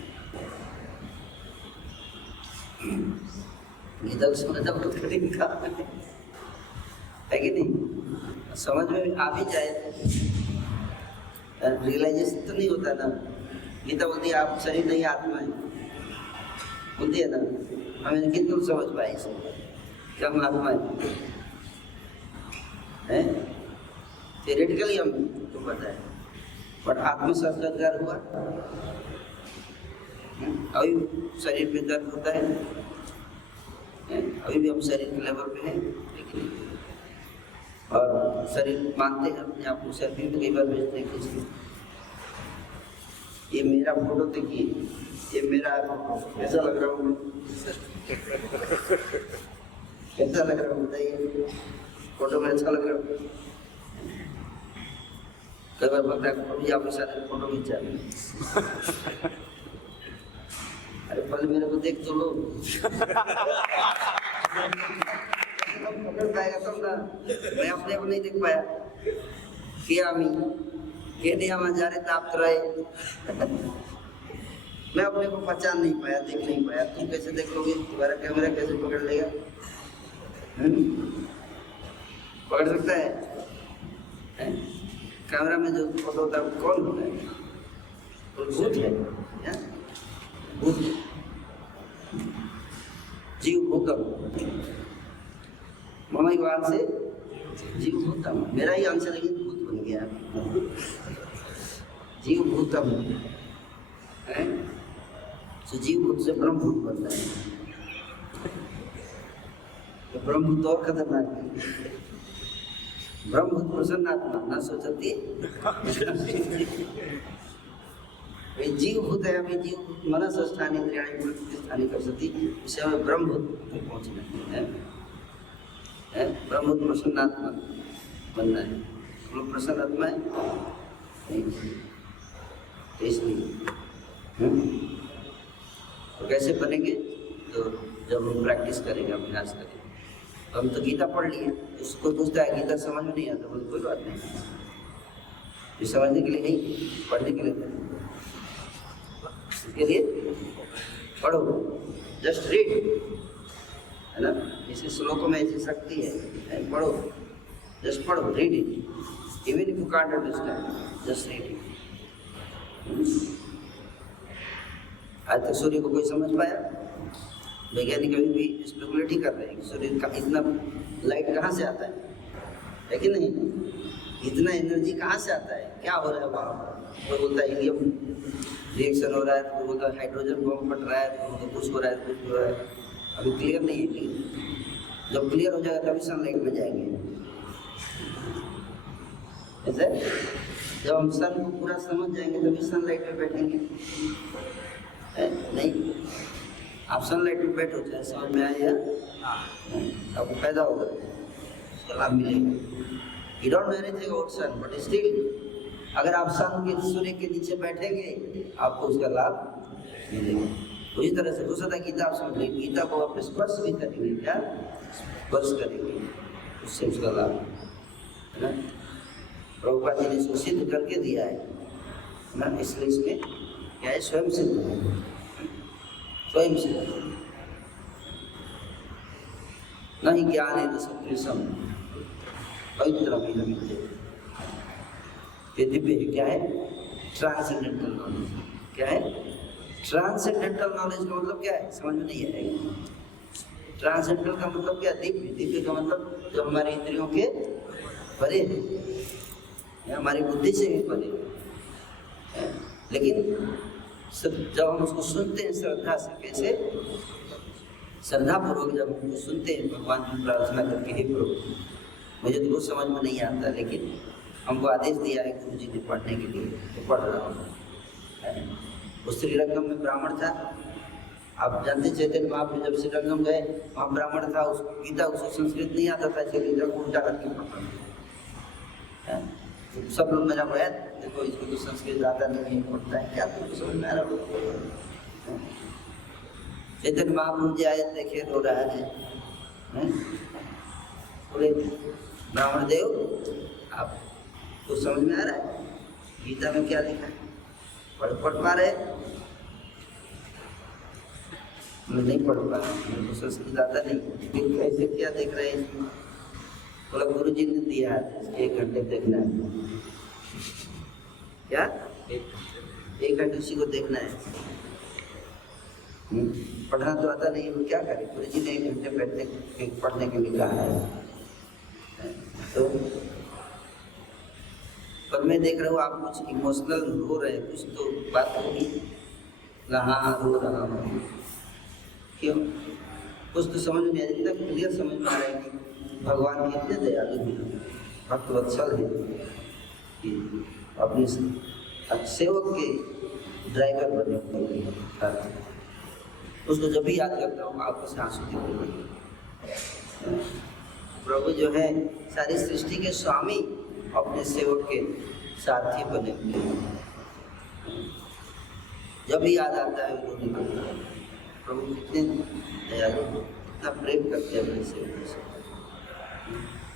गीता को समझना बहुत कठिन काम है कि नहीं? समझ में आ भी जाए, रियलाइजेशन तो नहीं होता ना। गीता बोलती है आप शरीर नहीं आत्मा है, बोलती है ना। हमें कितना समझ पाए इसे, क्या हम आत्मा है? थियोरेटिकली हम तो पता है, बट आत्म साक्षात्कार हुआ? अभी शरीर पे दर्द होता है, अभी भी हम शरीर के लेवल पे हैं, लेकिन और शरीर मानते हैं अपने आप को। सेल्फी में कई बार भेजते हैं किसी, ये मेरा फोटो देखिए, ये मेरा कैसा लग रहा हूँ मैं, कैसा लग रहा हूँ बताइए, फोटो में अच्छा लग रहा हूँ। कई बार बोलता है अभी आपके साथ फोटो खींचा, अरे पहले मेरे को देख तो लो। पकड़ पाएगा तब ना, मैं अपने को नहीं देख पाया। क्या हमारे ताप रहे, मैं अपने को पहचान नहीं पाया, देख नहीं पाया। तुम कैसे देख लोगे? तुम्हारा कैमरा कैसे पकड़ लेगा? पकड़ सकता है? कैमरा में जो फोटो होता है कौन होता है? तो भूत है, भूत, जीव भूतम, मम युवान से जीव भूतम, मेरा ही अंश लेकिन भूत बन गया। जीव भूतम है, तो जीव भूत से ब्रह्म भूत बनता है। तो ब्रह्म भूत और खतरनाक है। ब्रह्मभूत प्रसन्नात्मा न सोचती जीवभूत है, अभी जीवभूत मनस स्थान इंद्रियाणि प्रतिष्ठानी कर सकती, इसे हमें ब्रह्मभूत तक पहुँचना है। ब्रह्मभूत प्रसन्नात्मा बनना है। हम लोग प्रसन्नात्मा है नहीं, इसलिए तो कैसे बनेंगे? तो जब हम प्रैक्टिस करेंगे, अभ्यास करेंगे। हम तो गीता पढ़ लिए, उसको पूछता है गीता समझ में नहीं आता, बोले कोई बात नहीं, ये समझने के लिए नहीं, पढ़ने के लिए नहीं। इसके लिए पढ़ो, जस्ट रीड, है ना। इसी श्लोकों में ऐसी शक्ति है, पढ़ो, जस्ट पढ़ो, read it, even if you can't understand, just read it. आज तक सूर्य को कोई समझ पाया? वैज्ञानिक अभी भी स्पेकुलेट ही कर रहे हैं सूर्य का इतना लाइट कहाँ से आता है कि नहीं, इतना एनर्जी कहाँ से आता है, क्या हो रहा है वहाँ। कोई बोलता है हीलियम रिएक्शन हो रहा है, कोई बोलता है हाइड्रोजन बम फट रहा है, तो कुछ हो रहा है, कुछ हो रहा है। अभी क्लियर नहीं है, जब क्लियर हो जाएगा तभी सनलाइट में जाएंगे। ऐसे जब हम सन को पूरा समझ जाएंगे तभी सनलाइट में बैठेंगे। नहीं, आप सनलाइट में बैठो, चाहे समझ में आए या आपको पैदा होगा, उसका लाभ मिलेगा। You don't know anything about sun, but still अगर आप सन के सूर्य के नीचे बैठेंगे आपको उसका लाभ मिलेगा। उसी तरह से हो सकता है गीता आप समझ लें, गीता को आप स्पर्श भी करेंगे, क्या स्पर्श करेंगे, उससे उसका लाभ है ना। प्रभुपाद जी ने इसको सिद्ध करके दिया है ना, इसलिए इसमें क्या है, स्वयं सिद्ध है, स्वयं सिद्ध। न ही ज्ञान है तो सकृषम पवित्र ये दिव्य है, क्या है, ट्रांसेंडेंटल नॉलेज। क्या है ट्रांसेंडेंटल नॉलेज का मतलब क्या है, समझ में नहीं आएगा। ट्रांसेंडेंटल का मतलब क्या, दिव्य। दिव्य का मतलब जो हमारी इंद्रियों के परे है, हमारी बुद्धि से भी परे है। लेकिन जब हम उसको सुनते हैं श्रद्धा से, कैसे, श्रद्धा पूर्वक जब हम उसको सुनते हैं, भगवान की प्रार्थना करके, हे प्रभु मुझे तो कुछ समझ में नहीं आता, लेकिन हमको आदेश दिया है गुरु जी ने पढ़ने के लिए, तो पढ़ रहा हूँ। उस श्रीरंगम में ब्राह्मण था, आप जानते चैतन्य महाप्रभु जब श्रीरंगम गए वहाँ ब्राह्मण था, उस गीता उसको संस्कृत नहीं आता था, इसलिए गीता को उल्टा करके पढ़ता था। तो सब लोग मेरा बोला देखो इसको तो संस्कृत आता नहीं है, पढ़ता है क्या, तुमको समझ में आ रहा हो। चैतन्य महाप्रभु जी आए, देखे रो रहा है, बोले ब्राह्मण देव आप तो समझ में आ रहा है गीता में क्या लिखा है, पढ़ पा रहे? मैं नहीं पढ़ पा रहा, मेरे को संस्कृत आता नहीं। फिर कैसे क्या देख रहे हैं इसमें? बोला गुरु जी ने दिया है 1 घंटे देखना है। क्या 1 घंटे उसी को देखना है। पढ़ना तो आता नहीं, वो क्या करे, गुरु जी ने 1 घंटे पढ़ने के लिए कहा है। तो पर मैं देख रहा हूँ आप कुछ इमोशनल रो रहे हैं, कुछ तो बात होगी। हाँ रो रहा हूँ, क्यों? कुछ तो समझ में इतना क्लियर समझ में आ रहा है कि भगवान कितने दयालु हैं, भक्तवत्सल है कि अपने सेवक के ड्राइवर बने हुए। उसको जब भी याद करता हूँ आपको से आंसू निकल रहे। प्रभु जो है सारी सृष्टि के स्वामी, अपने सेवक के साथी बने हुए। जब भी याद आता है वो निकलता है, प्रभु कितने दयालु, कितना प्रेम करते हैं अपने सेवक से।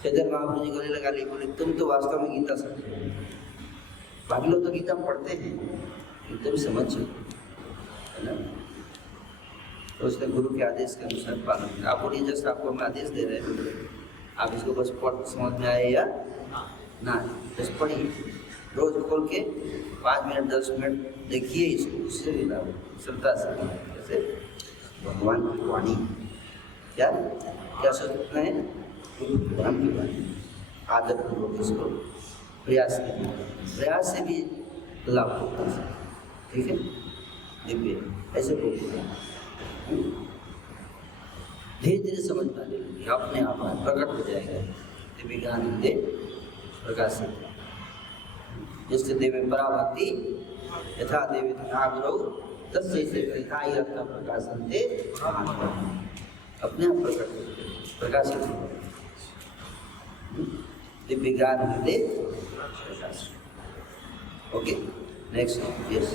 चैतन्य महाप्रभु जी गले लगा ली, बोले तुम तो वास्तव में गीता समझो, बाकी लोग तो गीता पढ़ते हैं, तुम समझो, है ना। तो उसने गुरु के आदेश के अनुसार पालन किया। आप बोलिए जस्ट आपको हम आदेश दे रहे हैं, आप इसको बस पढ़ समझ में आए या ना, बस पढ़िए, रोज खोल के 5 मिनट 10 मिनट देखिए इसको, उससे भी लाभ, श्रद्धा से। जैसे भगवान की वाणी, क्या क्या सोचते हैं, भगवान की वाणी, आदर पूर्वक इसको प्रयास करिए, प्रयास से भी लाभ होता है। ठीक है, दिव्य ऐसे बोलते हैं, धीरे धीरे समझ में आने लगी, अपने आप प्रकट हो जाएगा दिव्य ज्ञान दे प्रकाशित। जिससे देवे पराभक्ति यथा देवी तथा गुरु तस्से यथाई रत्न प्रकाशन्ते अपने आप प्रकाशित दिव्य ज्ञान मिले प्रकाश। Okay next yes.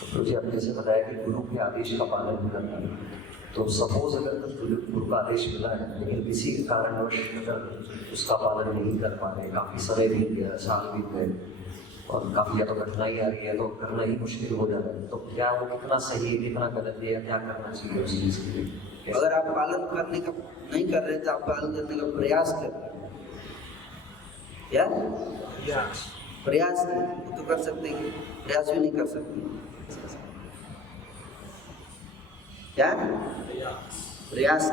तो प्रभु जी आपने जैसे बताया कि गुरु के आदेश का पालन करना, तो सपोज अगर गुरु का आदेश मिला है लेकिन किसी कारणवश अगर उसका पालन नहीं कर पा रहे, काफ़ी समय बीत गया, साल बीत गए और काफ़ी या तो कठिनाई आ रही है तो करना ही मुश्किल हो जाता है, तो क्या वो कितना सही है, कितना गलत है, या क्या करना चाहिए उस चीज़ के लिए? अगर आप पालन करने का नहीं कर रहे तो आप पालन करने का प्रयास कर रहे हैं, क्या प्रयास तो कर सकते हैं, प्रयास भी नहीं कर सकते, क्या प्रयास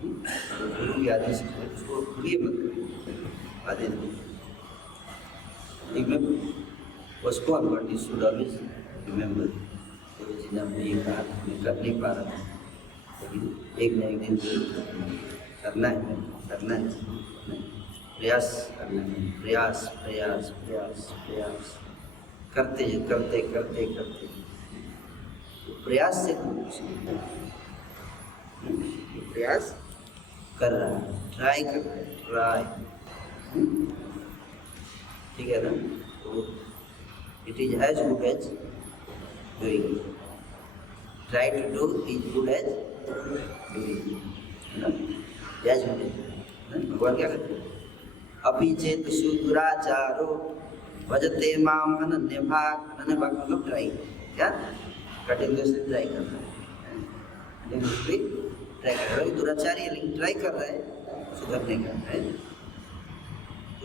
गुरु के आदेश उसको भूलिए मत आदेश। postpone but you should always remember जिन्हें हमने ये कहा मैं कर नहीं पा रहा था, लेकिन एक न एक दिन करना है, प्रयास करना है, प्रयास प्रयास प्रयास प्रयास करते करते करते करते प्रयास से प्रयास कर रहा है, ट्राई कर रहा है, ट्राई, ठीक है ना? तो it is as good as doing, try to do is good as doing, है ना? एज गुड एज भगवान क्या कहते हैं? अपि चेत सुदुराचारो भजते माम अनन्य भाग मतलब ट्राई, क्या कंटिन्यूअसली ट्राई करना है, ट्राई कर रहा है, दुराचारी है लेकिन ट्राई कर रहा है सुधरने का है,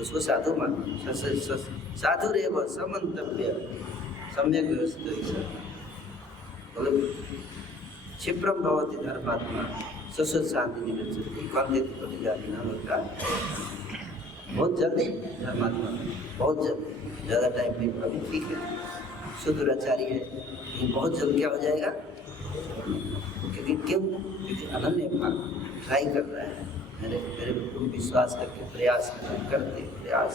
उसको साधु मानो। साधु रे व समन्तव्य सम्यक व्यवस्थित, मतलब क्षिप्रम भवति धर्मात्मा सस्वत शांति निगच्छति कांतित प्रतिजाति नाम का बहुत जल्दी धर्मात्मा, बहुत जल्दी, ज़्यादा टाइम नहीं, अभी ठीक है सुदुराचारी है लेकिन बहुत जल्द क्या हो जाएगा, क्योंकि क्योंकि अनन्य भाग ट्राई कर रहा है, मेरे तुम विश्वास करके प्रयास करते प्रयास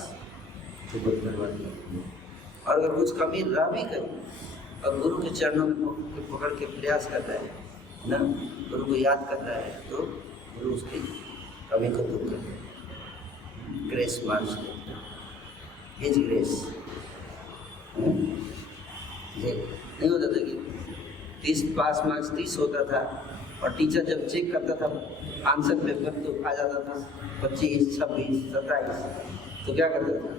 तो और अगर कुछ कमी रह भी गई और गुरु के चरणों में पकड़ के प्रयास कर रहा है ना, गुरु को याद कर रहा है तो गुरु उसकी कमी को दूर कर, ग्रेस मार्क्स हिज ग्रेस। नहीं होता था कि 30 पास मार्क्स 30 होता था और टीचर जब चेक करता था आंसर पेपर तो आ जाता था 25, 26, 27, तो क्या करता था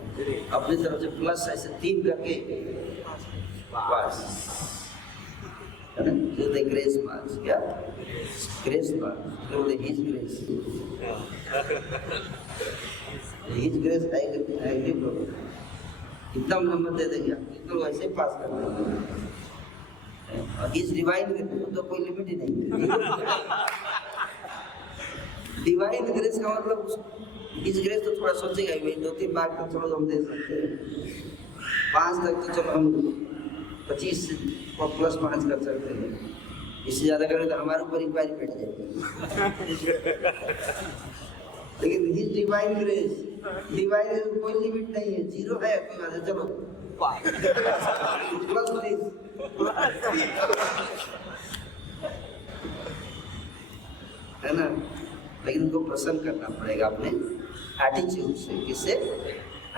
अपनी तरफ से प्लस ऐसे 3 करके पास, है ना? जो थे ग्रेस मार्क्स, क्या ग्रेस मार्क्स, जो थे हिज ग्रेस, हिज ग्रेस है कितना नंबर दे देगा कितना वैसे पास कर देंगे, और हिज डिवाइन तो कोई लिमिट ही नहीं, डिवाइन ग्रेस का मतलब हिज ग्रेस तो थोड़ा सोचेगा भाई 2-3 मार्क तो चलो हम दे सकते हैं, 5 तक तो चलो हम 25 प्लस 5 कर सकते हैं, इससे ज़्यादा करें तो हमारे ऊपर इंक्वायरी बैठ जाएगी। लेकिन हिज डिवाइन ग्रेस कोई लिमिट नहीं है, 0 है कोई बात है, चलो प्लस प्लीज है ना? लेकिन उनको प्रसन्न करना पड़ेगा अपने एटीट्यूड से, किससे?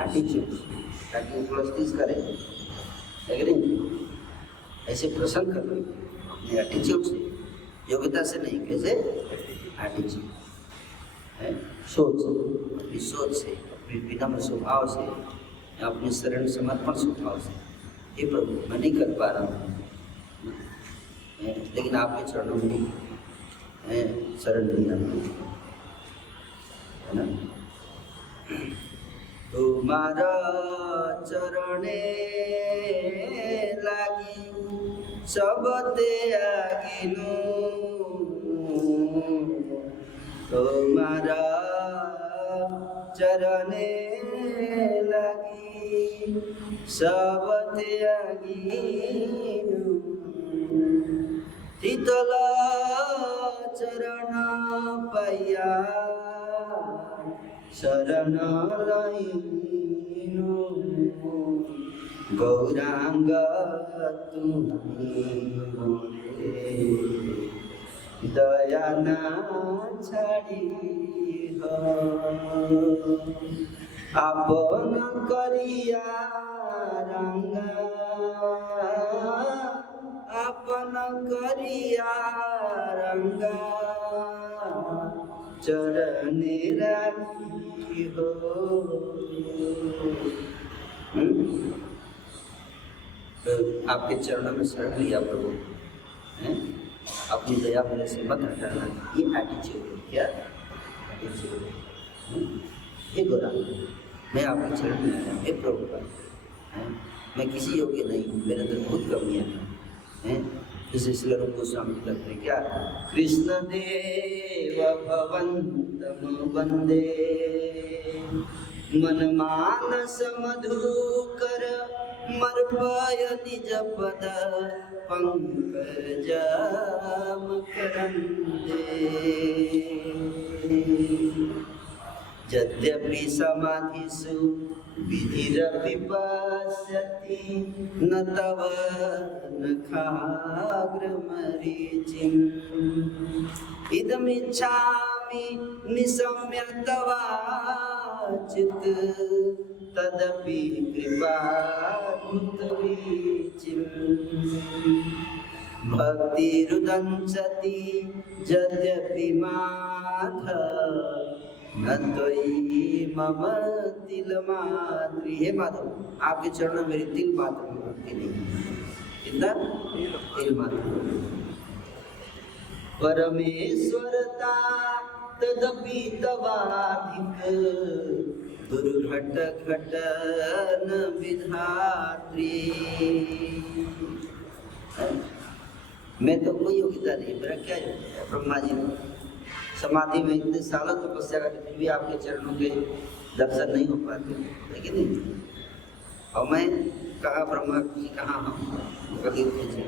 एटीट्यूड, ताकि वो प्लस 30 करें, लेकिन ऐसे प्रसन्न करना अपने एटीट्यूड से, योग्यता से नहीं, कैसे? एटीट्यूड है, सोच, अपनी सोच से, अपने विनम्र स्वभाव से, अपने शरण समर्पण स्वभाव से, ये प्रभु मैं नहीं कर पा रहा हूँ लेकिन आपके चरणों में शरण लिया है ना? तुम्हारा चरणे लागी सबते आगिनु, तुम्हारा चरणे लागी सबते आगिनु, शीतल चरण पैया शरण लइनु गौरांग तुम्ही मोरे दया ना छाड़ी हो आपन करिया रंगा आपन करिया रंगा चरणे राखी हो। तो आपके चरणों में शरण लिया प्रभु, अपनी दया मेरे से मत हटाना। ये एटीट्यूड है, क्या एटीट्यूड है? हे गौरांग, मैं आपके चरण में आया, हे प्रभु का, मैं किसी योग्य नहीं हूँ, मेरे अंदर बहुत कमियाँ हैं। जैसे श्री रूप गोस्वामी कहते हैं, क्या कृष्ण देव भवन्तम वन्दे मन मानस मधुकर मर्पय निज पद पंकज मकरंदे। यद्यपि समाधिषु विधिरपि पश्यति न तव नखाग्रमरीचिम् इदमिच्छामि निशम्य तवाचित् तदपि कृपाभूतवीचिम् भक्तिरुदंसति यद्यपि माधव न त्वयि मम तिल मात्री। हे माधव, आपके चरणों में मेरी तिल मात्र में भक्ति नहीं है। कितना? तिल मात्र। परमेश्वरता तदपि तवाधिक दुर्घट घटन विधात्री। मैं तो कोई योग्यता नहीं, मेरा क्या योग्यता है? ब्रह्मा जी समाधि में इतने सालों तपस्या करके फिर भी आपके चरणों के दर्शन नहीं हो पाते, लेकिन नहीं। और मैं कहाँ ब्रह्मा जी कहाँ हम कभी खींचे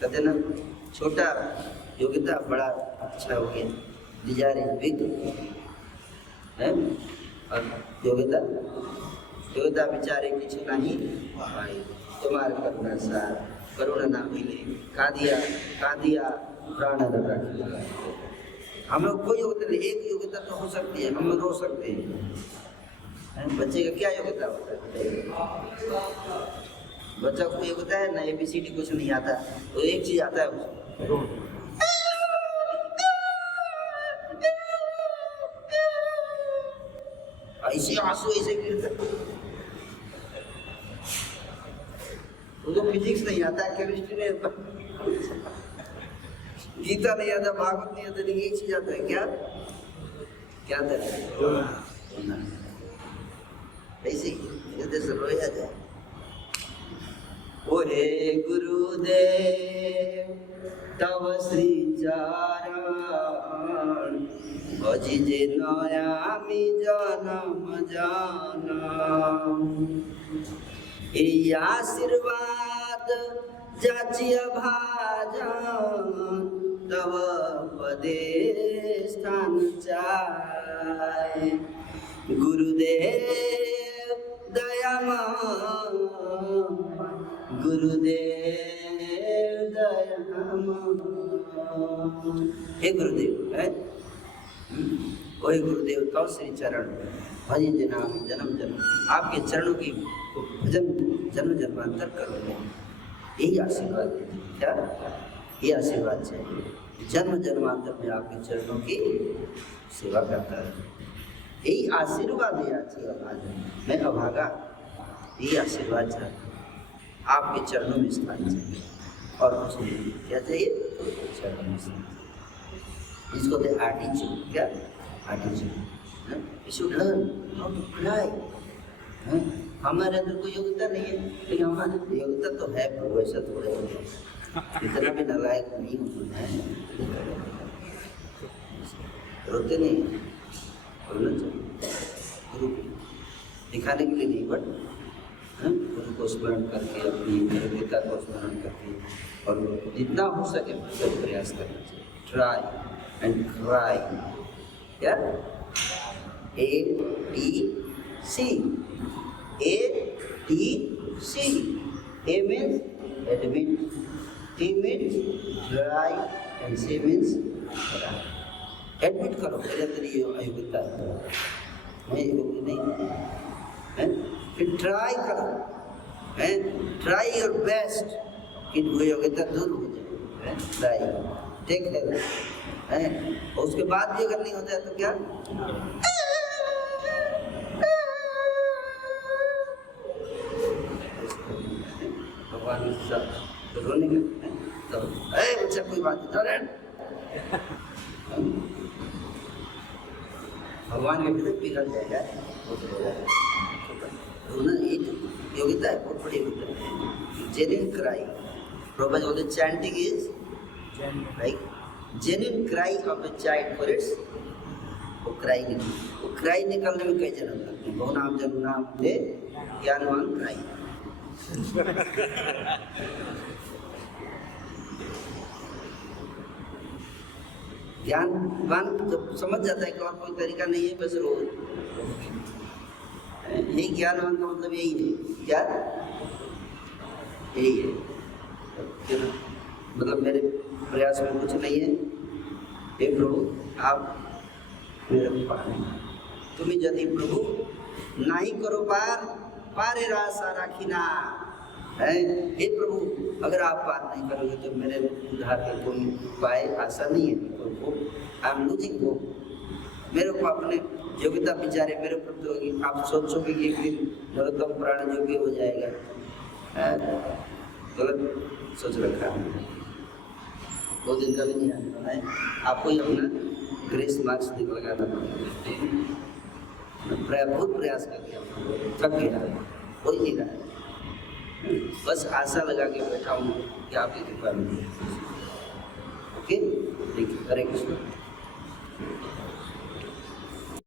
कहते ना, छोटा योग्यता बड़ा अच्छा हो गया, डिजायर बिग है। और योग्यता बेचारे किछु नहीं भाई, तुम्हारे करुणा सार करुणा ना मिले कादिया प्राण रखा। हम लोग कोई योग्यता नहीं, एक योग्यता तो हो सकती है, हम लोग रो सकते हैं। बच्चे का क्या योग्यता होता है? बच्चा को योग्यता है ना, ABCD कुछ नहीं आता, तो एक चीज आता है उसको, ऐसे आंसू ऐसे गिरते। उनको फिजिक्स नहीं आता, केमिस्ट्री नहीं आता, गीता नहीं आता, भागवत नहीं आता, लेकिन एक चीज आता है, क्या क्या आता है? ऐसे ही हृदय से रोया जाए। ओ हे गुरुदेव तव श्री चरण भजी जे नयामि जनम जनम। এই आशीर्वाद जाचिय भाजन तव पदे स्थान चाय। गुरुदेव दयामय, गुरुदेव दयामय। हे गुरुदेव है, वही गुरुदेव तव श्री चरण भजी जनाम जन्म जन्म। आपके चरणों की भजन जन्म जन्मांतर करोगे, यही आशीर्वाद है। क्या ये आशीर्वाद चाहिए? जन्म जन्मांतर में आपके चरणों की सेवा करता है, यही आशीर्वाद है। आज मैं अभागा, यही आशीर्वाद चाहिए, आपके चरणों में स्थान चाहिए और कुछ नहीं। क्या चाहिए? चरणों में स्थान। इसको दे एटीट्यूड। क्या attitude? We should learn how to cry. हमारे अंदर कोई योग्यता नहीं है, लेकिन हमारे अंदर योग्यता तो है, पर वैसा थोड़ा इतना भी नालायक नहीं होना है। रोते नहीं, रोना चाहिए। गुरु दिखाने के लिए नहीं, बट गुरु को स्मरण करके, अपनी योग्यता को स्मरण करके, और जितना हो सके प्रयास करना चाहिए। Try and cry. Yeah? A-T-C. A-T-C. A means admit, T means try, and C means cry. Admit करो मेरे अंदर ये अयोग्यता है, मैं योग्य नहीं, हैं? फिर try करो, हैं? Try your best कि वो योग्यता दूर हो जाए, हैं? Try, take help, हैं? और उसके बाद भी अगर नहीं होता है तो क्या? भगवान सब तो रोने लगते हैं, तो बच्चा कोई बात नहीं, चल भगवान के भीतर पिघल जाएगा, रोना एक योग्यता है, बहुत बड़ी योग्यता है। जेन्युइन क्राई, प्रभु बोलते chanting is like genuine cry of the child for its, वो क्राई निकलने में कई जन्म लगते हैं। बहु नाम जन्म नाम दे ज्ञानवान क्राई। ज्ञानवान जब समझ जाता है कि और कोई तरीका नहीं है, बस रो, यही ज्ञानवान का मतलब यही है, क्या यही है। मतलब मेरे प्रयास में कुछ नहीं है, हे प्रभु आप मेरे को पार नहीं, तुम्हें यदि प्रभु नहीं करो पार, पारे रासा राखिना, है हे प्रभु अगर आप पार नहीं करोगे तो मेरे उद्धार का कोई उपाय आशा नहीं है। आई एम लूजिंग होप, मेरे को अपने योग्यता विचारे मेरे ऊपर तो आप सोचोगे कि एक दिन नरोत्तम प्राण योग्य हो जाएगा, गलत सोच रखा है, 2 दिन का भी नहीं आने है। आपको ही अपना ग्रेस मार्क्स लगाना पड़ेगा। बहुत प्रयास कर गया, थक गया, हो ही नहीं रहा है, बस आशा लगा के बैठा हूँ कि आपकी कृपा मिलेगी। ओके, हरे कृष्ण।